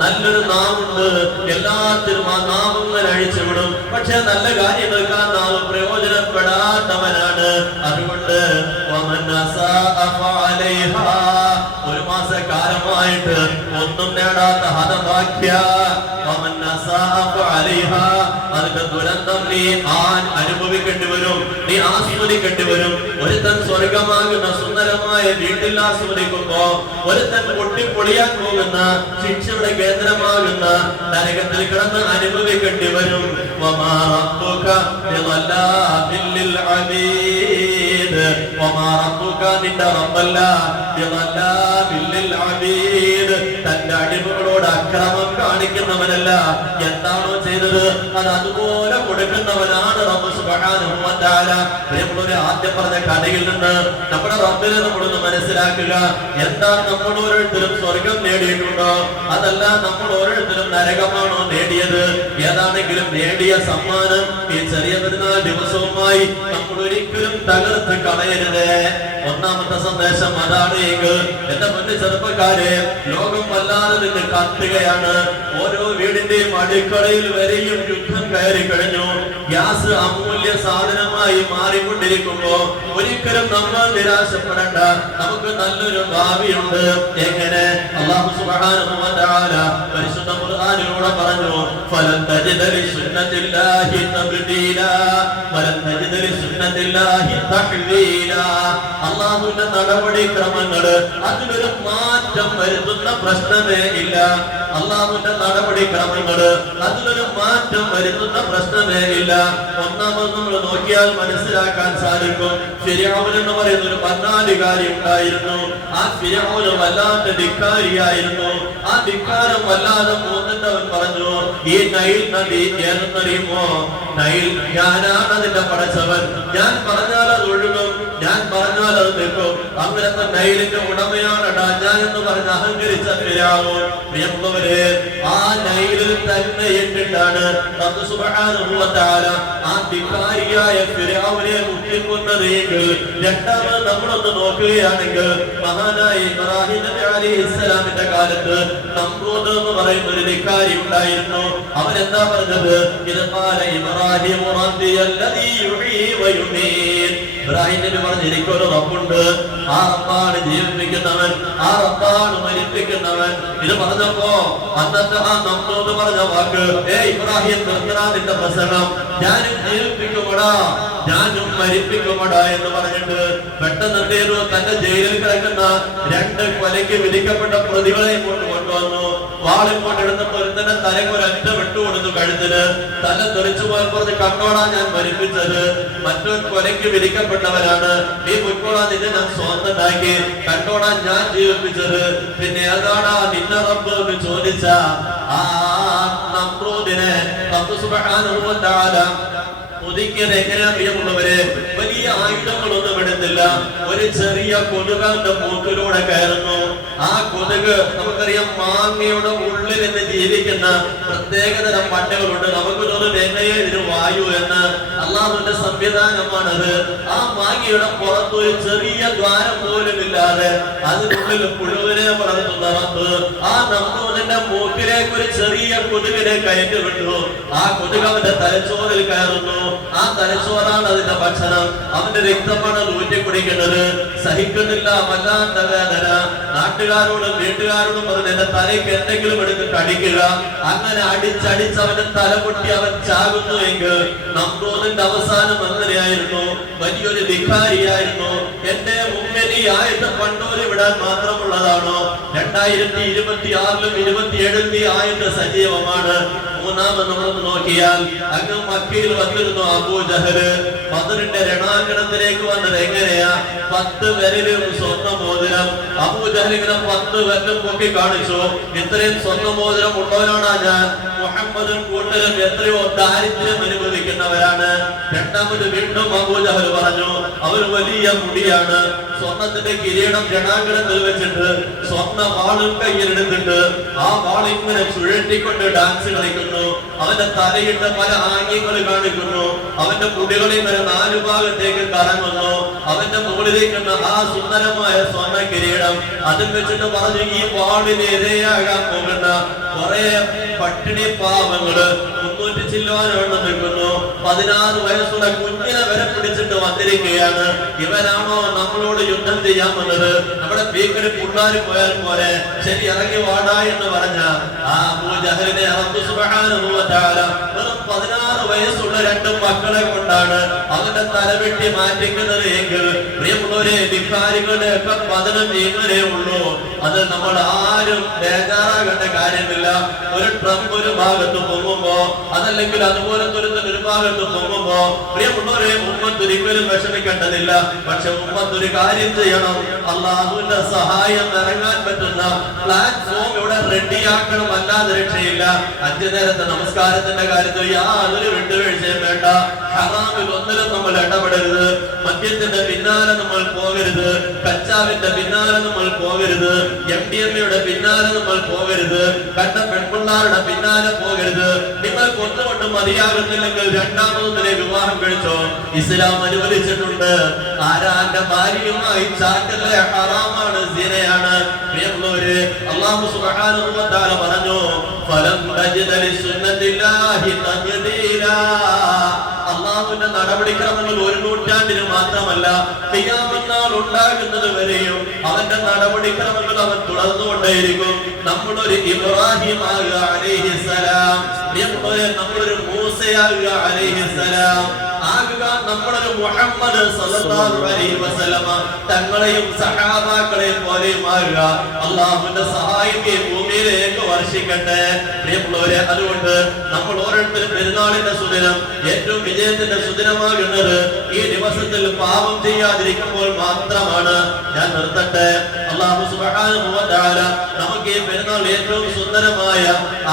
നല്ലൊരു നാവുണ്ട്, എല്ലാത്തിനും ആ നാവുകൾ അഴിച്ചുവിടും, പക്ഷെ നല്ല കാര്യം കേൾക്കാൻ നാവ് പ്രയോജനപ്പെടാത്തവനാണ്. അതുകൊണ്ട് ഒരു മാസക്കാലമായിട്ട് ഒന്നും നേടാത്ത ഹതഭാഗ്യ അതിന്റെ ദുരന്തം നീ അനുഭവിക്കേണ്ടി വരും, നീ ആസ്വദിക്കേണ്ടി വരും. ഒരുത്തൻ സ്വർഗമാകുന്ന സുന്ദരമായ വീട്ടിൽ ആസ്വദിക്കുമ്പോ ഒരുത്തൻ പൊട്ടിപ്പൊളിയാൻ പോകുന്ന ശിക്ഷയുടെ കേന്ദ്രമാകുന്ന നരകത്തിൽ കിടന്ന് അനുഭവിക്കേണ്ടി വരും. നിന്റെ റബ്ബല്ല തന്റെ അടിമകളോട് അക്രമം കാണിക്കുന്നവനല്ല. എന്താണോ ചെയ്തത് അത് അതുപോലെ കൊടുക്കുന്നവനാണ് റബ്ബ് സുബ്ഹാനഹു വ തആല. നമ്മളൊരു ആദ്യം പറഞ്ഞ കഥയിൽ നിന്ന് നമ്മുടെ റബ്ബിനെ നമ്മളൊന്ന് മനസ്സിലാക്കുക. എന്താ നമ്മൾ ഓരോരുത്തരും സ്വർഗം നേടിയിട്ടുണ്ടോ? അതല്ല നമ്മൾ ഓരോരുത്തരും നരകമാണോ നേടിയത്? ഏതാണെങ്കിലും നേടിയ സമ്മാനം ഈ ചെറിയ പെരുന്നാൾ ദിവസവുമായി നമ്മൾ ഒരിക്കലും തകർത്ത് കളയരുത്. ഒന്നാമത്തെ സന്ദേശം അതാണ്. എന്റെ മുന്നിൽ ചെറുപ്പക്കാരെ, ലോകം വല്ലാതെ നിന്ന് കത്തുകയാണ്. ഓരോ വീടിന്റെയും അടുക്കളയിൽ വരെയും യുദ്ധം കയറി കഴിഞ്ഞു. ഗ്യാസ് അമൂല്യ സാധനമായി മാറിക്കൊണ്ടിരിക്കുമ്പോ ഒരിക്കലും നമ്മൾ നിരാശപ്പെടേണ്ട. നമുക്ക് നല്ലൊരു ഭാവിയുണ്ട്. എങ്ങനെ? അല്ലാഹു സുബ്ഹാനഹു വ തആല പരിശുദ്ധ ഖുർആനിലൂടെ പറഞ്ഞു, ഫലൻ തജിദ ലിസുന്നത്തില്ലാഹി തബ്ദീലാ വലൻ തജിദ ലിസുന്നത്തില്ലാഹി തഹ്വീലാ. അല്ലാഹുവിന്റെ നടപടിക്രമങ്ങൾ അതിലൊരു മാറ്റം വരുത്തുന്ന പ്രശ്നമേ ഇല്ല. അല്ലാഹുവിന്റെ നടപടിക്രമങ്ങൾ അതിലൊരു മാറ്റം വരുത്തുന്ന പ്രശ്നമേ ഇല്ല. ഒന്നാമത് നമ്മൾ നോക്കിയാൽ മനസ്സിലാക്കാൻ സാധിക്കും. ഫിർഔൻ എന്ന് പറയുന്ന ഒരു ഭരണാധികാരി ഉണ്ടായിരുന്നു. ആ ഫിർഔൻ വല്ലാത്ത ധിക്കാരിയായിരുന്നു. ആ ധിക്കാരം വല്ലാതെ മൂന്നിട്ടവൻ പറഞ്ഞു, ഈ നൈൽ നദി ഏതെന്നറിയുമോ? നൈൽ ഞാനാണ് അതിന്റെ പടച്ചവൻ, ഞാൻ പറഞ്ഞാൽ അത് ഒഴുകും, ഞാൻ പറഞ്ഞാൽ അത് നിൽക്കും. അങ്ങനത്തെ നൈലിന്റെ ഉടമയാണടാ ഞാൻ എന്ന് പറഞ്ഞ് അഹങ്കരിച്ച ഫിർഔൻ. പ്രിയമുള്ളവരെ, ആ നൈലിൽ തന്നെ ഇട്ടിട്ടാണ് റബ്ബ് സുബ്ഹാനഹു വ തആല ആ ധിക്കാരിയായ ഫിർഔനെ മുട്ടിക്കൊന്നത് എങ്കിൽ, രണ്ടാമത് നമ്മളൊന്ന് നോക്കുകയാണെങ്കിൽ മഹാനായ ഇബ്രാഹിം നബി അലൈഹിസ്സലാമിന്റെ കാലത്ത് നമ്രൂദ് എന്ന് പറയുന്ന ഒരു ധിക്കാരി ഉണ്ടായിരുന്നു. അവൻ എന്താ പറഞ്ഞത്? ഇബ്രാഹിം റബ്ബിയല്ലദീ യുഹീ വ യുമീത്. ഇബ്രാഹിം നബി പറഞ്ഞു, എനിക്കൊരു റബ്ബുണ്ട്, ആ റബ്ബാണ് ജീവിപ്പിക്കുന്നവൻ, ആ റബ്ബാണ് മരിപ്പിക്കുന്നവൻ. ഇത് പറഞ്ഞപ്പോ അന്നത്തെ ആ നമ്രൂദ് പറഞ്ഞ വാക്ക്, ഇബ്രാഹിം നിർത്തടാ നിന്റെ പ്രസംഗം, ഞാനും ജീവിപ്പിക്കുമടാ, ഞാനും മരിപ്പിക്കുമടാ എന്ന് പറഞ്ഞിട്ട് പെട്ടെന്ന് എന്ത് ചെയ്തു? തന്റെ ജയിലിൽ കിടക്കുന്ന 2 കൊലയ്ക്ക് വിധിക്കപ്പെട്ട പ്രതികളെ കൊണ്ടുവന്നു. വാളിൽ കൊണ്ടെടുത്തപ്പോൾ ഒരുത്തന്റെ തലയ്ക്കൊരൊറ്റ വിട്ടുകൊടുത്തു കഴുത്തിന്. തല തെറിച്ചു പോയാൽ പറഞ്ഞ്, കണ്ടോടാ ഞാൻ മരിപ്പിച്ചത്, മറ്റൊരു കൊലയ്ക്ക് വിധിക്കപ്പെട്ടവരാണ്, നീ പൊയ്ക്കോളാ, നിന്നെ ഞാൻ സ്വന്തണ്ടാക്കി, കണ്ടോടാ ഞാൻ ജീവിപ്പിച്ചത്. പിന്നെ ഏതാടാ നിന്റെ റബ്ബ് എന്ന് ചോദിച്ച ആ നമ്രൂദിനെ റബ്ബ് സുബ്ഹാനഹു വ തആല ഒതുക്കിയത് എങ്ങനെയാ? പ്രിയമുള്ളവരെ, വലിയ ആയുധങ്ങളൊന്നും എടുത്തില്ല. ഒരു ചെറിയ കൊതുകന്റെ മൂക്കിലൂടെ കയറുന്നു. ആ കൊതുക് നമുക്കറിയാം, മാങ്ങയുടെ ഉള്ളിൽ നിന്ന് ജീവിക്കുന്ന പ്രത്യേകതരം പണ്ടുകളുണ്ട്. നമുക്ക് തോന്നുന്നു എങ്ങനെയോ ഇതിന് വായു എന്ന്. അള്ളാഹുവിന്റെ സംവിധാനമാണത്. ആ മാങ്ങയുടെ പുറത്തൊരു ചെറിയ ദ്വാരം പോലും ഇല്ലാതെ അതിനുള്ളിൽ പുഴുവിനെ വളർത്തുന്ന റബ്ബ് ആ നമ്രൂദിന്റെ മൂക്കിലേക്ക് ഒരു ചെറിയ കൊതുകിനെ കയറ്റി വിട്ടു. ആ കൊതുക് അവന്റെ തലച്ചോറിൽ കയറുന്നു. ആ തലച്ചോറാണ് അതിന്റെ ഭക്ഷണം. അവന്റെ രക്തമാണ് ഊറ്റി കുടിക്കുന്നത്. സഹിക്കുന്നില്ല, വല്ലാത്ത വേദന. നാട്ടുകാരോടും വീട്ടുകാരോടും പറഞ്ഞ് എന്റെ തലയ്ക്ക് എന്തെങ്കിലും എടുത്ത് കടിക്കുക. അങ്ങനെ അടിച്ചടിച്ച് അവന്റെ തല പൊട്ടി അവൻ ചാകുന്നു എങ്കിൽ നമ്രൂദിന്റെ അവസാനം അങ്ങനെയായിരുന്നു. വലിയൊരു ധിക്കാരിയായിരുന്നു. എന്റെ മുമ്പിൽ ഈ ആയത്ത് കണ്ടോര് വിടാൻ മാത്രമുള്ളതാണോ? 2026-ലും 27-ലും ഈ ആയത്ത് സജീവമാണ്. മൂന്നാമത് നമ്മളൊന്ന് നോക്കിയാൽ അങ്ങ് മക്കയിൽ വന്നിരുന്നു അബൂജഹല്. ബദറിന്റെ രണാങ്കണത്തിലേക്ക് വന്നത് എങ്ങനെയാ? 10 വിരലും സ്വർണ്ണ മോതിരം. അബൂജഹൽ ഇങ്ങനെ 10 വിരലും പൊക്കി കാണിച്ചു. ഇത്രയും സ്വർണ്ണ മോതിരം ഉള്ളവരാണ് ഞാൻ. മുഹമ്മദും കൂട്ടരും എത്രയോ ദാരിദ്ര്യം അനുഭവിക്കുന്നവരാണ്. രണ്ടാമത് വീണ്ടും അബൂജഹൽ പറഞ്ഞു അവർ വലിയ മുടിയാണ്. സ്വർണത്തിന്റെ കിരീടം രണാങ്കണത്തിൽ വെച്ചിട്ട് സ്വർണ്ണ വാളും കയ്യിലെടുത്തിട്ട് ആ വാൾ ഇങ്ങനെ ചുഴറ്റിക്കൊണ്ട് ഡാൻസ് കളിക്കുന്നു. അവന്റെ തലയിട്ട് പല ആംഗ്യങ്ങൾ കാണിക്കുന്നു. അവന്റെ മുടികളിൽ ഇങ്ങനെ 4 ഭാഗത്തേക്ക് കറങ്ങുന്നു. അവന്റെ മുകളിലേക്ക് ആ സുന്ദരമായ സ്വർണ്ണ കിരീടം അതിൽ വെച്ചിട്ട് പറഞ്ഞു ഈ വാളിന് ഇരയാകാൻ പോകുന്ന കുറെ പട്ടിണി പാവങ്ങള് 300 ചില്ലുവാനോട് നിൽക്കുന്നു. 16 വയസ്സുള്ള കുഞ്ഞിനെ വരെ പിടിച്ചിട്ട് വന്നിരിക്കുകയാണ്. ഇവരാണോ നമ്മളോട് യുദ്ധം ചെയ്യാൻ വന്നത്? നമ്മുടെ പീക്കര് പിള്ളാര് പോയാൽ പോലെ ശരി ഇറങ്ങി വാടാ എന്ന് പറഞ്ഞ ആ അബൂജഹലിനെ റബ്ബ് സുബ്ഹാനഹു വ തആല വെറും 16 വയസ്സുള്ള 2 മക്കളെ കൊണ്ടാണ് അവന്റെ തലവെട്ടി മാറ്റിക്കുന്നത് എങ്കിൽ പ്രിയമുള്ളവരെ ധിക്കാരികളുടെ ഒക്കെ പതനം ഇങ്ങനെ ഉള്ളൂ. അത് നമ്മൾ ആരും ബേജാറാകേണ്ട കാര്യമില്ല. ഒരു ട്രംപ് ഒരു ഭാഗത്ത് പൊങ്ങുമ്പോ അതല്ലെങ്കിൽ അതുപോലത്തെ ഒരു ഭാഗത്ത് പൊങ്ങുമ്പോ പ്രിയമുള്ളവരെ ഉമ്മത്തൊരിക്കലും വിഷമിക്കേണ്ടതില്ല. പക്ഷെ ഉമ്മത്തൊരു കാര്യം ചെയ്യണം. അള്ളാഹുവിന്റെ സഹായം ഇറങ്ങാൻ പറ്റുന്ന പ്ലാറ്റ്ഫോം ഇവിടെ റെഡിയാക്കണം. അല്ലാതെ രക്ഷയില്ല. 5 നേരത്തെ നമസ്കാരത്തിന്റെ കാര്യത്തിൽ യാതൊരു വിട്ടുവീഴ്ചയും വേണ്ട. ഹറാമിൽ ഒന്നിലും നമ്മൾ ഇടപെടരുത്. മദ്യത്തിന്റെ പിന്നാലെ നമ്മൾ പോകരുത്. കഞ്ചാവിന്റെ പിന്നാലെ നമ്മൾ പോകരുത്. MDMA പിന്നാലെ നമ്മൾ പോകരുത്. കണ്ട പെൺപിള്ളാരുടെ പിന്നാലെ പോകരുത്. നിങ്ങൾക്ക് ഒന്നുകൊണ്ട് മതിയാകുന്നില്ലെങ്കിൽ രണ്ടാമതൊന്നിനെ വിവാഹം കഴിച്ചോ. ഇസ്ലാം അനുവദിച്ചിട്ടുണ്ട്. ആരാന്റെ ഭാര്യയുമായി ചാറ്റല് ഹറാമാണ്, സിനയാണ്. പ്രിയമുള്ളവര് അല്ലാഹു സുബ്ഹാനഹു വ തആല പറഞ്ഞു ഫലം തജിദ ലിസുന്നത്തില്ലാഹി തബ്ദീലാ. അള്ളാഹുവിന്റെ നടപടിക്രമങ്ങൾ 1 നൂറ്റാണ്ടിന് മാത്രമല്ല ഖിയാമത്ത് നാൾ ഉണ്ടാകുന്നത് വരെയും അവന്റെ നടപടിക്രമങ്ങൾ അവൻ തുടർന്നുകൊണ്ടേയിരിക്കും. നമ്മളൊരു ഇബ്രാഹിം ആകുക അലൈഹിസ്സലാം, നമ്മളൊരു മൂസയാകുക അലൈഹിസ്സലാം ആകുക, നമ്മളൊരു മുഹമ്മദ് സല്ലല്ലാഹു അലൈഹി വസല്ലമ തങ്ങളെയും സഹാബാക്കളെയും പോലെയും ആകുക. അള്ളാഹുവിന്റെ സഹായം ഈ ഭൂമിയിലേക്ക് വർഷിക്കട്ടെ. പ്രിയമുള്ളവരെ, അതുകൊണ്ട് നമ്മൾ ഓരോരുത്തരും പെരുന്നാളിന്റെ സുദിനം ഏറ്റവും വിജയത്തിന്റെ സുദിനമാകുന്നത് ഈ ദിവസത്തിൽ പാപം ചെയ്യാതിരിക്കുമ്പോൾ മാത്രമാണ്. ഞാൻ നിർത്തട്ടെ. അല്ലാഹു സുബ്ഹാനഹു വ തആല നമുക്ക് ഈ പെരുന്നാൾ ഏറ്റവും സുന്ദരമായ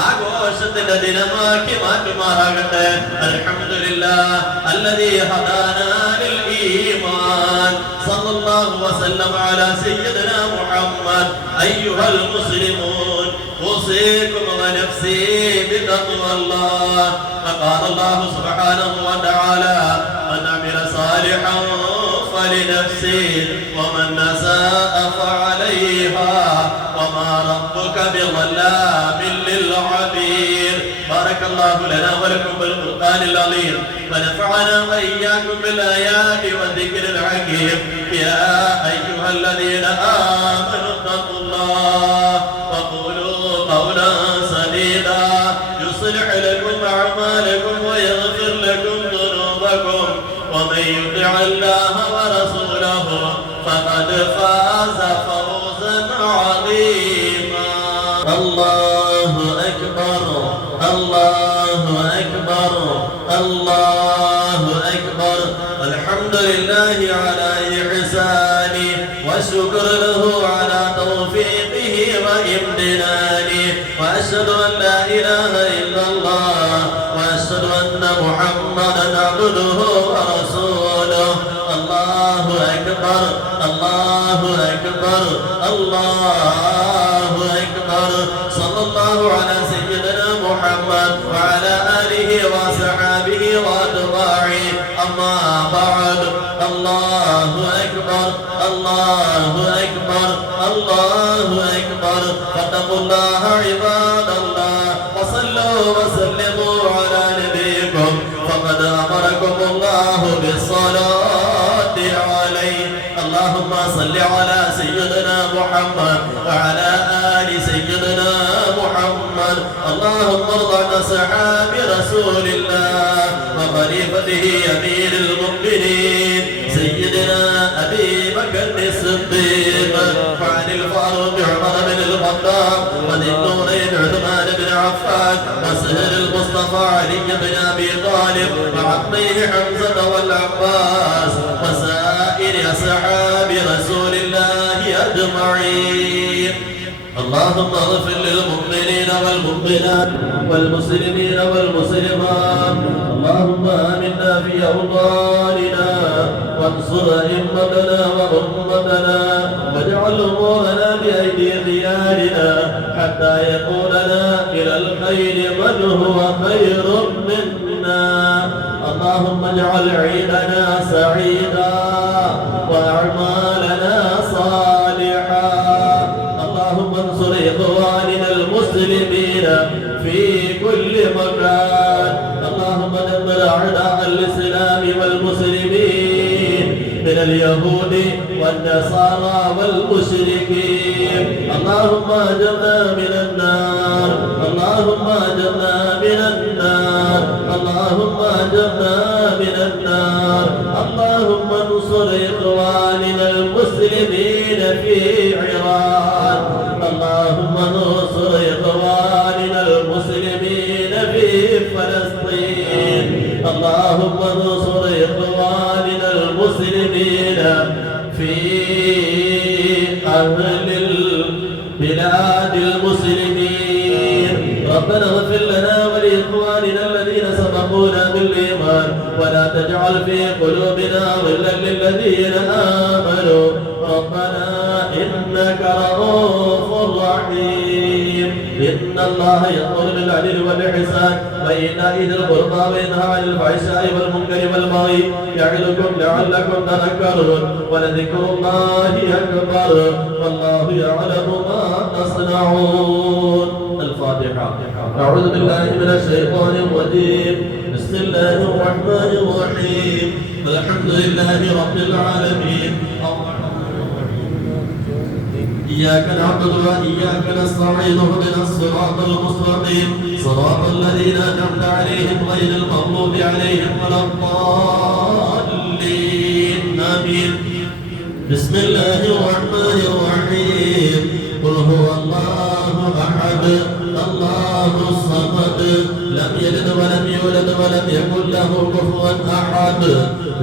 ആഘോഷത്തിന്റെ ദിനമാക്കി മാറ്റുമാറാകട്ടെ. അൽഹംദുലില്ലാഹ് അല്ലദീ ഹദാനാ ലിൽ ഈമാൻ സല്ലല്ലാഹു വസല്ലം അലാ സയ്യിദിനാ മുഹമ്മദ്. അയ്യുഹൽ മുസ്ലിമൂൻ أوصيكم ونفسي بتقوى الله. فقال الله سبحانه وتعالى من عمل صالحا فلنفسه ومن أساء فعليها وما ربك بظلام للعبيد. بارك الله لنا ولكم بالقرآن العظيم ونفعنا وإياكم بالآيات والذكر الحكيم. يا أيها الذين آمنوا اتقوا الله وقولوا قولا سديدا يصلح لكم أعمالكم ويغفر لكم ذنوبكم ومن يطع الله ورسوله فقد فاز فوزا عظيما. الله أكبر الله أكبر الله أكبر. الحمد لله على إحسانه والشكر له على توفيقه وامتنانه وأشهد أن لا إله إلا الله وأشهد أن محمدا عبده ورسوله. الله أكبر الله أكبر الله أكبر. صلى الله على سيدنا محمد وعلى آله وصحبه وأتباعه. أما بعد الله أكبر الله أكبر الله أكبر فاتقوا الله عباد الله وصلوا وسلموا على نبيكم فقد أمركم الله بالصلاة عليه. اللهم صل على سيدنا محمد وعلى آل سيدنا محمد. اللهم ارض عن أصحاب رسول الله وخليفته أمير المؤمنين سيدنا أبي بكر الصديق وعن الفاروق عمر بن الخطاب وذي النورين عثمان بن عفان وسهر المصطفى علي بن أبي طالب وعميه حمزة والعباس وسائر أصحاب رسول الله أجمعين. اللهم اغفر للمؤمنين والمؤمنات والمسلمين والمسلمات. اللهم آمنا في أوطاننا وانصر أئمتنا وأمتنا واجعل أمورنا بأيدي خيارنا حتى يكون لنا إلى الخير من هو خير منا. اللهم اجعل عيدنا سعيدا وأعمالنا صالحا. اللهم انصر إخواننا المسلمين في كل مكان. اللهم دمر أعداء الإسلام والمسلمين من اليهود والنصارى والمشركين. اللهم أجرنا من النار اللهم أجرنا من النار اللهم أجرنا من النار. اللهم انصر إخواننا المسلمين في عراق. اللهم انصر إخواننا المسلمين في فلسطين. اللهم انصر إخواننا المسلمين في أهل البلاد المسلمين. ربنا اغفر لنا ولإخواننا الذين سبقونا بالإيمان ولا تجعل في قلوبنا غلا للذين آمنوا ربنا إنك رؤوف رحيم. إن الله يأمر بالعدل والإحسان وإيتاء ذي القربى وينهى عن الفحشاء والمنكر والبغي يعظكم لعلكم تذكرون ولذكر الله أكبر والله يعلم ما تصنعون. الفاتحة. أعوذ بالله من الشيطان الرجيم. بسم الله الرحمن الرحيم. الحمد لله رب العالمين. إياك نعبد وإياك نستعين اهدنا الصراط المستقيم صراط الذين أنعمت عليهم غير المغضوب عليهم ولا الضالين آمين. بسم الله الرحمن الرحيم. قل هو الله أحد الله الصمد لم يلد ولم يولد ولم يكن له كفوا أحد.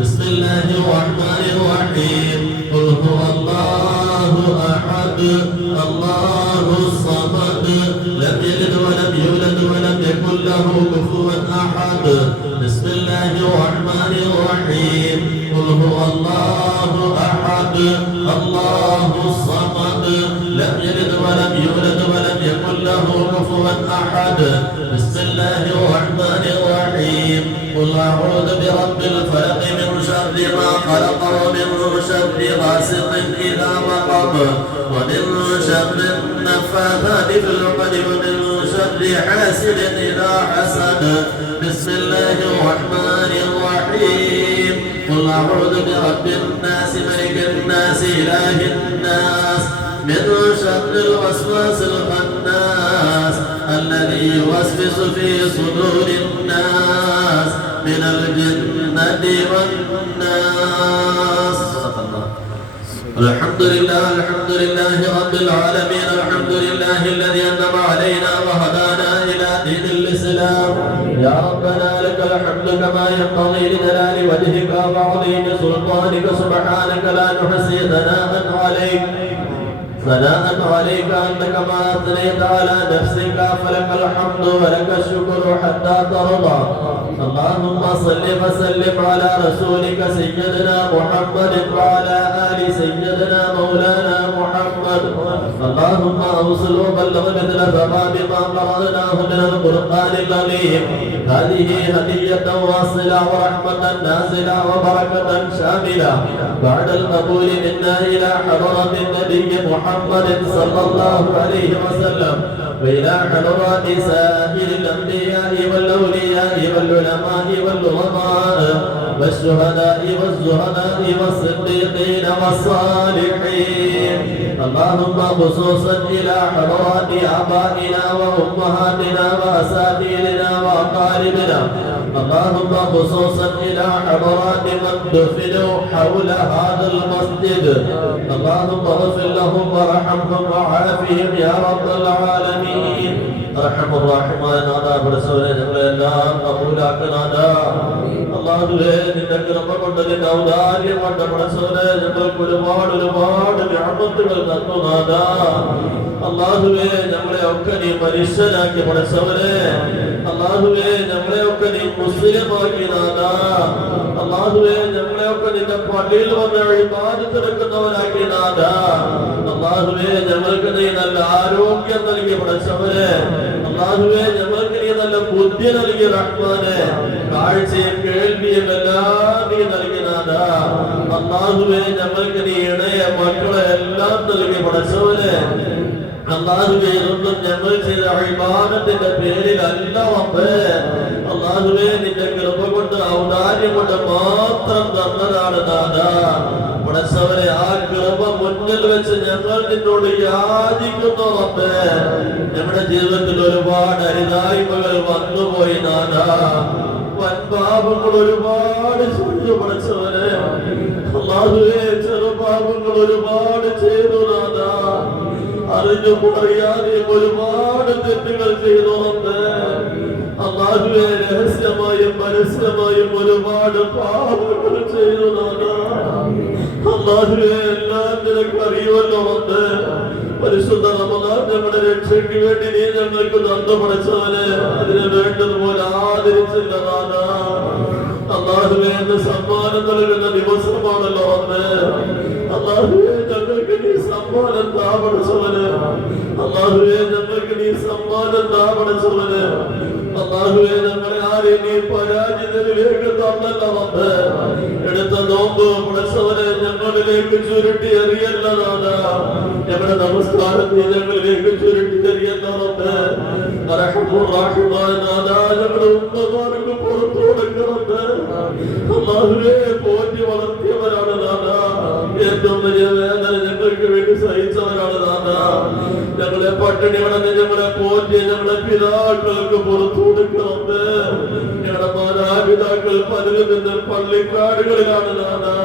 بسم الله الرحمن الرحيم. قل هو الله أحد الله الصمد لم يلد ولم يولد ولم يكن له كفوا أحد. بسم الله الرحمن الرحيم. قل هو الله أحد الله الصمد لم يلد ولم يولد ولم يكن له كفوا أحد. بسم الله الرحمن الرحيم. قل أعوذ برب الفلق من شر ما خلق ومن شر غاسق إذا وقب ومن شر النفاثات في العقد ومن شر حاسد إذا حسد. بسم الله الرحمن الرحيم. قل أعوذ برب الناس ملك الناس إله الناس من شر الوسواس الخناس الذي يوسوس في صدور الناس من الجنة والناس. الحمد لله رب العالمين. الحمد لله الذي أنعم علينا وهدانا إلى دين الإسلام. يا ربنا لك الحمد كما ينبغي لجلال وجهك وعظيم سلطانك. سبحانك لا نحصي ثناء عليك أنت كما أثنيت على نفسك فلك الحمد ولك الشكر حتى ترضى. اللهم صل وسلم على رسولك سيدنا محمد وعلى آل سيدنا مولانا محمد القرآن اللهم أوصل وبلغ مثل ثواب ما قرأناه من القرآن العظيم هذه هدية واصلة ورحمة نازلة وبركة شاملة بعد القبول منا إلى حضرة النبي محمد صلى الله عليه وسلم وإلى حضرات سائر الأنبياء والأولياء والعلماء والعلماء والشهداء والزهداء والصديقين والصالحين اللهم خصوصا إلى حضرات آبائنا وأمهاتنا وأساتذتنا وأقاربنا اللهم خصوصا إلى حضرات من دفنوا حول هذا المسجد اللهم اغفر لهم وارحمهم وعافهم يا رب العالمين أرحم الراحمين നാഥാ പടച്ചവനെ ഞങ്ങളെല്ലാം കബൂലാക്കനാഥാ അല്ലാഹുവേ നിന്റെ കൃപ കൊണ്ട് നിന്റെ ഔദാര്യം കൊണ്ട് പടച്ചവനെ ഞങ്ങൾക്ക് ഒരുപാട് നിഅമത്തുകൾ തന്നു നാഥാ അല്ലാഹുവേ ഞങ്ങളെ ഒക്കെ നീ മനുഷ്യനാക്കി പടച്ചവനെ അല്ലാഹുവേ ഞങ്ങളെ ഒക്കെ നീ മുസ്ലിമാക്കി നാഥാ അല്ലാഹുവേ ഞങ്ങളെ ഒക്കെ നിന്റെ പള്ളിയിൽ വന്ന് ഇബാദത്ത് എടുക്കുന്നവരാക്കി നാഥാ അല്ലാഹുവേ ഞങ്ങൾക്ക് നീ നല്ല ആരോഗ്യം നൽകി പടച്ചവനെ അല്ലാഹുവേ ഞങ്ങൾക്ക് നീ നല്ല ബുദ്ധി നൽകി റഹ്മാനെ കാഴ്ചയും കേൾവിയും എല്ലാം നീ നൽകി നാഥാ അല്ലാഹുവേ ഞങ്ങൾക്ക് നീ ഇണയ മക്കളെ എല്ലാം നൽകി പടച്ചവനെ അല്ലാഹുവേ ഇതൊന്നും ഞങ്ങൾ ചെയ്ത ഇബാദത്തിന്റെ പേരിലല്ല റബ്ബേ അല്ലാഹുവേ നിന്റെ കൃപ കൊണ്ട് ഔദാര്യം കൊണ്ട് മാത്രം തന്നതാണ് നാഥാ പടച്ചവനെ ആ കൃപ മുന്നിൽ വെച്ച് ഞങ്ങൾ നിന്നോട് യാചിക്കുന്നു റബ്ബേ നമ്മുടെ ജീവിതത്തിൽ ഒരുപാട് അരുതായ്മകൾ വന്നുപോയി നാഥാ വൻപാപങ്ങൾ ഒരുപാട് ചെയ്തു പടച്ചവനെ അല്ലാഹുവേ ചെറുപാപങ്ങൾ ഒരുപാട് ചെയ്തു നാഥാ അറിഞ്ഞും അറിയാതെയും ഒരുപാട് തെറ്റുകൾ ചെയ്തു അല്ലാഹുവേ രഹസ്യമായും പരസ്യമായും ഒരുപാട് പാപങ്ങൾ ചെയ്തു അല്ലാഹുവേ എല്ലാം നിനക്ക് അറിയുമല്ലോ പരിശുദ്ധ റമദാൻ ഞങ്ങളുടെ രക്ഷയ്ക്ക് വേണ്ടി നീ ഞങ്ങൾക്ക് തന്നു പടച്ചവനെ അതിന് വേണ്ടതുപോലെ ആദരിച്ചില്ല നാഥാ അല്ലാഹുവേ എന്ന് സമ്മാനം നൽകുന്ന ദിവസമാണല്ലോ അല്ലാഹുവേ ഞങ്ങൾക്ക് നീ സമ്മാനം താ പടച്ചവന് അല്ലാഹുവേ ഞങ്ങൾക്ക് നീ സമ്മാനം താ പടച്ചവന് അല്ലാഹുവേ ഞങ്ങളെ ആരെയും നീ പരാജിതരിലേക്ക് തന്നല്ല എടുത്ത നോമ്പ് പടച്ചവനെ ഞങ്ങളിലേക്ക് ചുരുട്ടി എറിയല്ല നാഥാ ഞങ്ങളുടെ നമസ്കാരം നീ ഞങ്ങളിലേക്ക് ചുരുട്ടി എറിയല്ല ഞങ്ങളുടെ ഉമ്മമാർക്ക് പുറത്തു കൊടുക്കുന്നുണ്ട് അല്ലാഹുവേ പോറ്റി വളർത്തിയവരാണ് നാഥാ ഏറ്റവും വലിയ വേദന ഞങ്ങൾക്ക് വേണ്ടി സഹിച്ചവരാണ് നാഥാ ഞങ്ങളെ പട്ടിണി കിടന്ന് ഞങ്ങളെ പോറ്റി ഞങ്ങളുടെ പിതാക്കൾക്ക് പുറത്തു കൊടുക്കുന്നുണ്ട് ഞങ്ങളുടെ മാതാപിതാക്കൾ പലരും നിന്ന് പള്ളിക്കാടുകളിലാണ് നാഥാ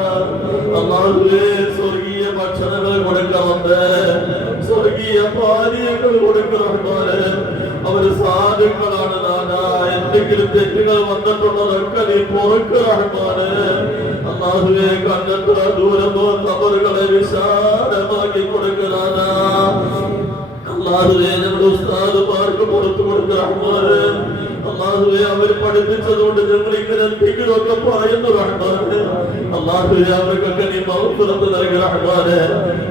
അല്ലാഹുവേ സ്വർഗീയ ഭക്ഷണങ്ങൾ കൊടുക്കുന്നുണ്ട് സ്വർഗീയ പാനീയങ്ങൾ കൊടുക്കുന്നുണ്ട് അവര് സാധുക്കളാണ് നാഥാ എന്തെങ്കിലും തെറ്റുകൾ വന്നിട്ടുള്ളതൊക്കെ നീ പൊറുക്കുകയാണ് അല്ലാഹുവേ കണ്ണെത്ര ദൂരമോ കബറുകളെ വിശാലമാക്കി കൊടുക്കുന്നതാ അല്ലാഹുവേ നമ്മുടെ ഉസ്താദുമാർക്ക് പുറത്തു കൊടുക്കുകയാണ് അല്ലാഹുവേ അവർ പഠിപ്പിച്ചതുകൊണ്ട് ഞങ്ങൾ ഇങ്ങനെ എന്തെങ്കിലുമൊക്കെ പറയുന്നു റഹ്മാനെ അല്ലാഹുവേ അവർക്കൊക്കെ നീ മഗ്ഫിറത്ത് നൽകി റഹ്മാനെ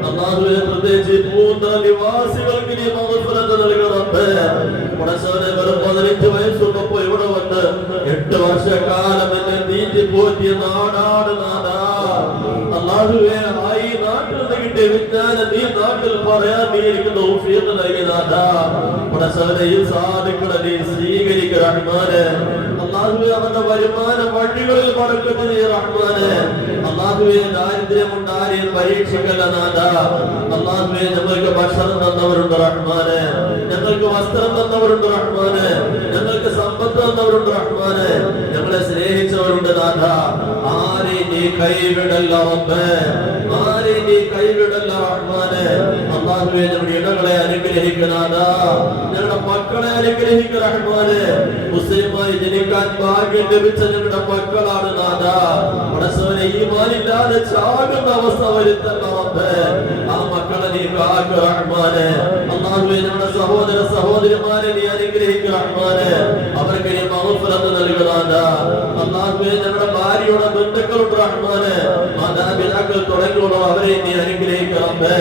അല്ലാഹുവേ പ്രത്യേകിച്ച് പൂന്ത നിവാസികൾക്ക് നീ മഗ്ഫിറത്ത് നൽകി റബ്ബേ പടച്ചവനെ വെറും 15 വയസ്സുള്ളപ്പോ ഇവിടെ വന്ന് 8 വർഷക്കാലം എന്നെ നീട്ടി പോറ്റിയ നാടാണ് നാഥാ അല്ലാഹുവേ ഈ നാട്ടിൽ നിന്ന് കിട്ടിയ വിജ്ഞാനം നീ നാട്ടിൽ പറയാൻ നീ എനിക്ക് തൗഫീഖ് നൽകി നാഥാ പടച്ചവനെ ഈ സാധുക്കളെ നീ സ്വീകരിക്കുക റഹ്മാനെ അല്ലാഹുവേ അവരുടെ വരുമാന വഴികളിൽ ബറക്കത്ത് നീ റഹ്മാനെ അല്ലാഹുവേ ദാരിദ്ര്യമുണ്ട് ആരെയും പരീക്ഷിക്കല്ല നാഥാ അല്ലാഹുവേ ഞങ്ങൾക്ക് ഭക്ഷണം തന്നവരുണ്ട് റഹ്മാനെ ഞങ്ങൾക്ക് വസ്ത്രം തന്നവരുണ്ട് റഹ്മാനെ ഞങ്ങൾക്ക് സമ്പത്ത് തന്നവരുണ്ട് റഹ്മാനെ ഞങ്ങളെ സ്നേഹിച്ചവരുണ്ട് നാഥാ ആരെയും നീ കൈവിടല്ല റബ്ബേ ആരെയും നീ കൈവിടല്ല റഹ്മാനെ അല്ലാഹുവേ നമ്മുടെ ഇടങ്ങളെ അനുഗ്രഹിക്കുക നാഥാ ഞങ്ങളുടെ മക്കളെ അനുഗ്രഹിക്കുക റഹ്മാനെ മുസ്ലിമായി ജനിക്കാൻ ഭാഗ്യം ലഭിച്ച ഞങ്ങളുടെ മക്കളാണ് നാഥാ പടച്ചവനെ ഈമാനില്ലാതെ ചാകുന്ന അവസ്ഥ വരുത്തല്ല റബ്ബേ ആ മക്കളെ നീ കാക്കുക റഹ്മാനെ അല്ലാഹുവേ നമ്മുടെ സഹോദര സഹോദരിമാരെ നീ അനുഗ്രഹിക്കുക റഹ്മാനെ അവർക്ക് നീ മഗ്ഫിറത്ത് നൽകി നൽകുന്നതാ. അല്ലാഹുവേ ഞങ്ങളുടെ ഭാര്യയുടെ ബന്ധുക്കളുണ്ട് റഹ്മാനെ, മാതാപിതാക്കൾ തുടങ്ങിയുള്ള അവരെ നീ അനുഗ്രഹിക്കണമേ.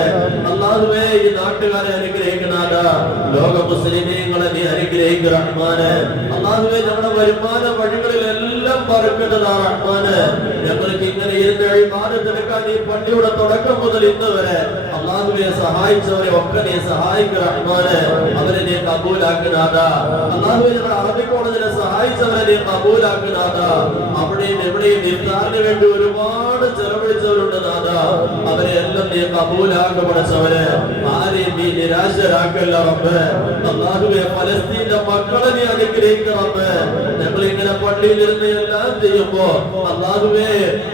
അല്ലാഹുവേ ഈ നാട്ടുകാരെ അനുഗ്രഹിക്കണാതാ, ലോക മുസ്ലിമീങ്ങളെ നീ അനുഗ്രഹിക്കുക റഹ്മാനെ. അല്ലാഹുവേ ഞങ്ങളുടെ വരുമാന വഴികളിലെല്ലാം പറക്കേണ്ടതാ റഹ്മാനെ. ഞങ്ങൾക്ക് ഇങ്ങനെ ഇരുന്ന് ഇബാദത്തെടുക്കാൻ ഈ പള്ളിയുടെ തുടക്കം മുതൽ ഇന്ന് വരെ അല്ലാഹുവേ സഹായിച്ചവരെ ഒക്കെ നീ സഹായിക്കുക റഹ്മാനെ. അവരെ നീ കബൂലാക്കുന്നതാ. അല്ലാഹുവേ ഞങ്ങളുടെ അറബി കോളേജിനെ സഹായിച്ചവരെ നീ കബൂലാക്കുന്നതാ. അവിടെയും എവിടെയും ഇഫ്താറിന് വേണ്ടി ഒരുപാട് ചെലവഴിച്ചവരുണ്ട് നാഥാ. അവരെ എല്ലാം നീ കബൂലാക്കപ്പെടച്ചവരെ, ആരെയും നീ നിരാശരാക്കല്ല റബ്ബേ. അല്ലാഹുവേ ഫലസ്തീന്റെ മക്കളെ നീ അനുഗ്രഹിക്കണം റബ്ബേ. ഞങ്ങൾ ഇങ്ങനെ പള്ളിയിൽ ഇരുന്ന് എല്ലാം ചെയ്യുമ്പോ അല്ലാഹുവേ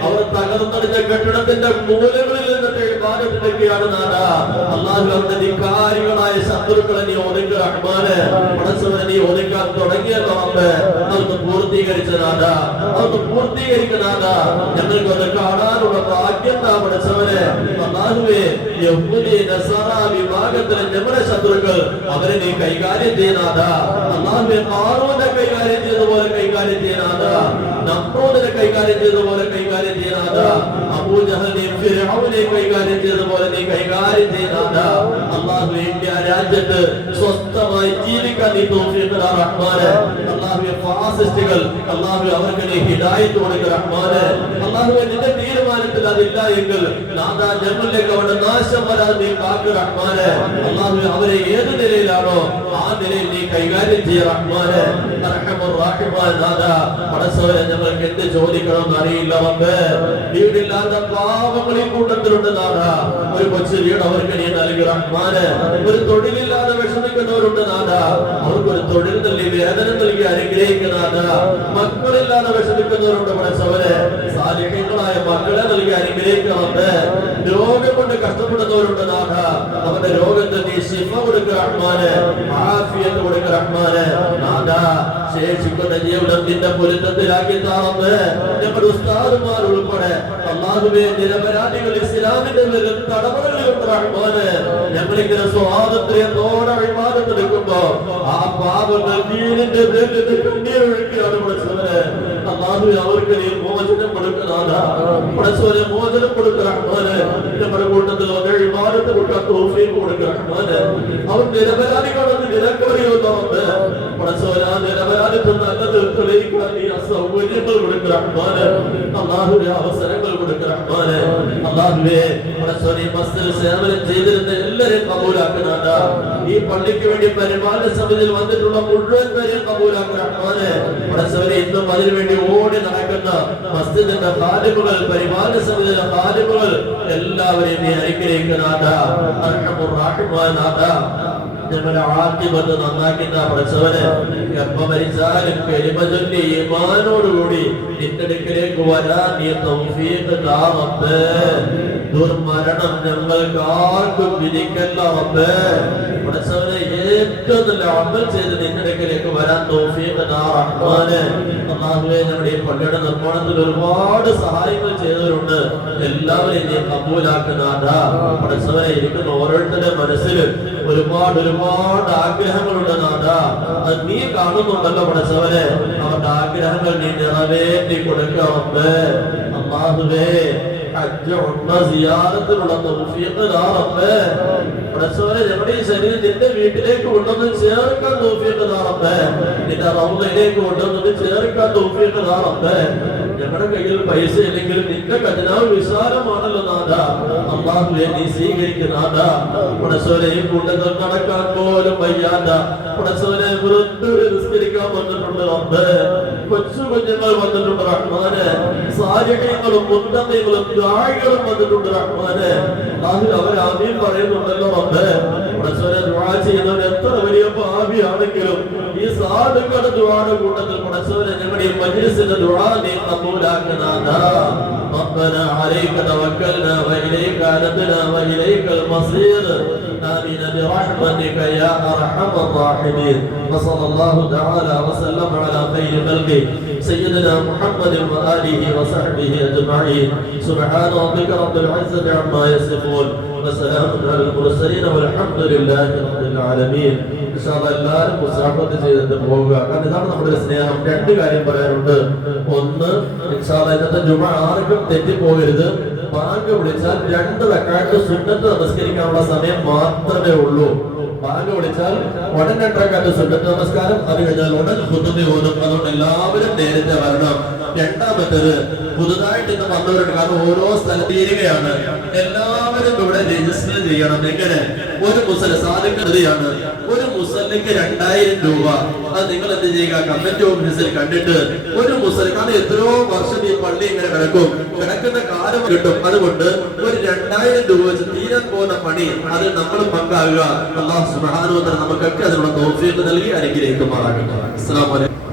അവർ തകർന്നടിഞ്ഞ കെട്ടിടത്തിന്റെ മൂലകളിൽ നിന്നിട്ട് ഇബാദത്തെടുക്കുകയാണ് നാഥാ. അല്ലാഹു അവരുടെ ധിക്കാരികളായ ശത്രുക്കളെ നീ ഒതുക്കുക റഹ്മാനെ. പടച്ചവനെ നീ ഒതുക്കാൻ തുടങ്ങിയല്ലോ റബ്ബേ. അതൊന്ന് പൂർത്തീകരിച്ച നാഥാ, അതൊന്ന് പൂർത്തീകരിക്കുന്നതാ. ഞങ്ങൾക്ക് അത് കാണാനുള്ള ഭാഗ്യം താ പടച്ചവനെ. അല്ലാഹുവേ യഹൂദി നസറ വിഭാഗത്തിലെ ഞങ്ങളുടെ ശത്രുക്കൾ അവരെ നീ കൈകാര്യം ചെയ്യുന്നതാ. അല്ലാഹുവേ ഹാറൂനെ കൈകാര്യം ചെയ്തതുപോലെ കൈകാര്യം ചെയ്യുന്നതാ, നമ്രൂദിനെ കൈകാര്യം ചെയ്തതുപോലെ കൈകാര്യം ചെയ്യുന്നതാ, അബൂജഹലിനെയും ഫിർഔനെയും കൈകാര്യം ചെയ്തതുപോലെ നീ കൈകാര്യം ചെയ്യുന്നതാ. അല്ലാഹുവേ ഇന്ത്യ രാജ്യത്ത് സ്വസ്ഥമായി ജീവിക്കാൻ നീ തൗഫീഖ് താ റഹ്മാനെ. അല്ലാഹുവേ ഫാസിസ്റ്റുകൾ അല്ലാഹുവേ അവർക്ക് നീ ഹിദായത്ത് കൊടുക്കുക റഹ്മാനെ. അല്ലാഹുവേ നിന്റെ തീരുമാനത്തിൽ അതില്ല എങ്കിൽ നാഥാ ഞങ്ങളിലേക്ക് അവരുടെ നാശം വരാതെ നീ കാക്കുക റഹ്മാനെ. അല്ലാഹുവേ അവരെ ഏത് നിലയിലാണോ ആ നിലയിൽ നീ കൈകാര്യം ചെയ്യുക റഹ്മാനെ. അർഹമുർ റഹീമായ നാഥാ, പടച്ചവനെ ഞങ്ങൾക്ക് എന്ത് ചോദിക്കണമെന്ന് അറിയില്ല റബ്ബേ. വീടില്ലാത്ത പാവങ്ങളീ കൂട്ടത്തിലുണ്ട് നാഥാ. ഒരു കൊച്ചു വീട് അവർക്ക് നീ നൽകുക റഹ്മാനെ. ഒരു തൊഴിലില്ലാതെ വിഷമിക്കുന്നവരുണ്ട് നാഥാ, അവർക്കൊരു തൊഴിൽ നൽകി വേതനം നൽകി അനുഗ്രഹിക്കുന്നതാ. മക്കളില്ലാതെ വിഷമിക്കുന്നവരുണ്ട് പടച്ചവനെ, സാലിഹ്യങ്ങളായ മക്കളെ നൽകി അനുഗ്രഹിക്കണമേ. രോഗം കൊണ്ട് കഷ്ടപ്പെടുന്നവരുണ്ട് നാഥാ, അവന്റെ രോഗത്തിന് നീ ശിഫ കൊടുക്കുക റഹ്മാനെ, ആഫിയത്ത് കൊടുക്കുക റഹ്മാനെ. നാഥാ ശേഷിക്കുന്ന ജീവിതം നിന്റെ പൊരുത്തത്തിലാക്കി താറമ്മേ. ഞങ്ങളുടെ ഉസ്താദുമാർ ഉൾപ്പെടെ അല്ലാഹുവേ നിരപരാധികൾ ഇസ്ലാമിന്റെ പേരിൽ തടവറകളിലുണ്ട് റഹ്മാനെ. ഞങ്ങളിങ്ങനെ സ്വാതന്ത്ര്യത്തോടെ ഇബാദത്തെടുക്കുമ്പോ ആ പാപങ്ങൾ ദീനിന്റെ പേരിൽ കണ്ണീരൊഴുക്കിയാണ് പടച്ചവനെ. അല്ലാഹുവേ അവർക്ക് നീ മോചനം കൊടുക്കുന്നതാ, പടച്ചവനെ മോചനം കൊടുക്കുക റഹ്മാനെ. നമ്മുടെ കൂട്ടത്തിൽ വന്ന ഇബാദത്ത് കൊടുക്കാൻ തൗഫീഖ് കൊടുക്കുക റഹ്മാനെ. അവർ നിരപരാധികളെന്ന് നിനക്കറിയുന്നു പടച്ചവനെ. ആ നിരപരാധിത്വം നല്ലത് തെളിയിക്കാൻ നീ സൗകര്യങ്ങൾ കൊടുക്കുക റഹ്മാനെ. അല്ലാഹുവേ അവസരങ്ങൾ കൊടുക്കുക റഹ്മാനെ. അല്ലാഹുവേ പടച്ചവനെ മസ്ജിദിൽ സേവനം ചെയ്തിരുന്ന എല്ലാവരെയും കബൂലാക്കുന്നതാ. ഈ പള്ളിക്ക് വേണ്ടി പരിപാലന സമിതിയിൽ വന്നിട്ടുള്ള മുഴുവൻ പേരെയും കബൂലാക്കുക റഹ്മാനെ. പടച്ചവനെ ഇന്നും അതിനുവേണ്ടി ഓടി നടക്കുന്ന മസ്ജിദിന്റെ ഖാദിമുകൾ, പരിപാലന സമിതിയിലെ ഖാദിമുകൾ എല്ലാവരെയും നീ അനുഗ്രഹിക്കുന്നതാ. അർഹമുർ റഹീമായ നാഥാ, ഞങ്ങളുടെ ആദ്യമത് നന്നാക്കുന്ന പടച്ചവനെ. എപ്പ മരിച്ചാലും കലിമ ചൊല്ലി ഈമാനോടുകൂടി നിന്റെ അടുക്കലേക്ക് വരാൻ നീ തൗഫീഖ് താ റബ്ബേ. ദുർമരണം ഞങ്ങൾക്ക് ആർക്കും വിധിക്കല്ല റബ്ബേ. പടച്ചവനെ ഏറ്റവും നല്ല അമൽ ചെയ്ത് നിന്റെ അടുക്കലേക്ക് വരാൻ തൗഫീഖ് താ റഹ്മാനെ. അല്ലാഹുവേ ഞങ്ങളുടെ ഈ പള്ളിയുടെ നിർമ്മാണത്തിൽ ഒരുപാട് സഹായങ്ങൾ ചെയ്തവരുണ്ട്, എല്ലാവരെയും നീ കബൂലാക്കുന്നതാ. പടച്ചവനെ ഇരിക്കുന്ന ഓരോരുത്തരുടെ മനസ്സിൽ ഒരുപാട് ആഗ്രഹങ്ങളുണ്ട് നാഥാ. അത് നീ കാണുന്നുണ്ടല്ലോ പടച്ചവനെ. അവരുടെ ആഗ്രഹങ്ങൾ നീ നിറവേറ്റി കൊടുക്കണമേ. അല്ലാഹുവേ ഹജ്ജ് ഉംറ സിയാറത്തിനുള്ള തൗഫീഖ് താ റബ്ബേ. പടച്ചവനെ ഞങ്ങളുടെ ഈ ശരീരം നിന്റെ വീട്ടിലേക്ക് കൊണ്ടുവന്ന് ചേർക്കാൻ തൗഫീഖ് താ റബ്ബേ. നിന്റെ റൗളയിലേക്ക് കൊണ്ടുവന്ന് ചേർക്കാൻ തൗഫീഖ് താ റബ്ബേ. ഞങ്ങളുടെ കയ്യിൽ പൈസ ഇല്ലെങ്കിലും നിന്റെ ഖജനാവ് വിശാലമാണല്ലോ നാഥാ. അല്ലാഹുവേ നീ സ്വീകരിക്കുന്നതാ. പടച്ചവനെ ഈ കൂട്ടത്തിൽ നടക്കാൻ പോലും വയ്യാത്ത പടച്ചവനെ വൃദ്ധ നിസ്കരിക്കാൻ വന്നിട്ടുണ്ട് റബ്ബേ. കൊച്ചു കുഞ്ഞുങ്ങൾ വന്നിട്ടുണ്ട് റഹ്മാനെ. സാലിഹീങ്ങളും മുത്തഖീങ്ങളും ദാഇകളും വന്നിട്ടുണ്ട് റഹ്മാനെ. അല്ലാഹു അവർ ആമീൻ പറയുന്നുണ്ടല്ലോ റബ്ബേ. പടച്ചവനെ ദുആ ചെയ്യുന്നവൻ എത്ര വലിയ പാപിയാണെങ്കിലും ഈ സാധുക്കളുടെ ദുആയുടെ കൂട്ടത്തിൽ പടച്ചവനെ ഞങ്ങളുടെ ഈ മജ്ലിസിന്റെ ദുആ നീ കബൂലാക്കുന്നതാ. ربنا عليك توكلنا وإليك أنبنا وإليك المصير. آمين برحمتك يا أرحم الراحمين. وصلى الله تعالى وسلم على خير خلقه سيدنا محمد وآله وصحبه أجمعين. سبحان ربك رب العزة عما يصفون وسلام على المرسلين والحمد لله رب العالمين. എല്ലാവരും മുസാഫത്ത് ചെയ്തിട്ട് പോവുക. കാരണം ഇതാണ് നമ്മുടെ ഒരു സ്നേഹം. രണ്ട് കാര്യം പറയാനുണ്ട്. ഒന്ന്, ഇന്നത്തെ ജുമ ആർക്കും തെറ്റിപ്പോകരുത്. ബാങ്ക് വിളിച്ചാൽ 2 റക്അത്ത് സുന്നത്ത് നമസ്കരിക്കാനുള്ള സമയം മാത്രമേ ഉള്ളൂ. ബാങ്ക് വിളിച്ചാൽ ഉടൻ 2 റക്അത്ത് സുന്നത്ത് നമസ്കാരം, അത് കഴിഞ്ഞാൽ ഉടൻ ഖുതുബ ഓതും. അതുകൊണ്ട് എല്ലാവരും നേരത്തെ വരണം. രണ്ടാമത്തേത്, പുതുതായിട്ട് ഇന്ന് വന്നവരുണ്ട്. കാരണം ഓരോ സ്ഥലത്ത് തീരുകയാണ്. എല്ലാവരും ഇവിടെ രജിസ്റ്റർ ചെയ്യണം. എങ്ങനെ? ഒരു മുസല്ല സാധിക്കുന്നതാണ്. ഒരു മുസല്ലയ്ക്ക് 2000 രൂപ. അത് നിങ്ങൾ എന്ത് ചെയ്യുക? കമ്മിറ്റി ഓഫീസിൽ കണ്ടിട്ട് ഒരു മുസല്ല, കാരണം എത്രയോ വർഷം ഈ പള്ളി ഇങ്ങനെ കിടക്കുന്ന കാലം കിട്ടും. അതുകൊണ്ട് ഒരു 2000 രൂപ വെച്ച് തീരാൻ പോകുന്ന പണി അതിൽ നമ്മൾ പങ്കാകുക. അല്ലാഹു സുബ്ഹാനഹു വ തആല നമുക്കൊക്കെ അതിനുള്ള തൗഫീഖ് നൽകി അനുഗ്രഹിക്കുമാറാകട്ടെ. അസ്സലാമു അലൈക്കും.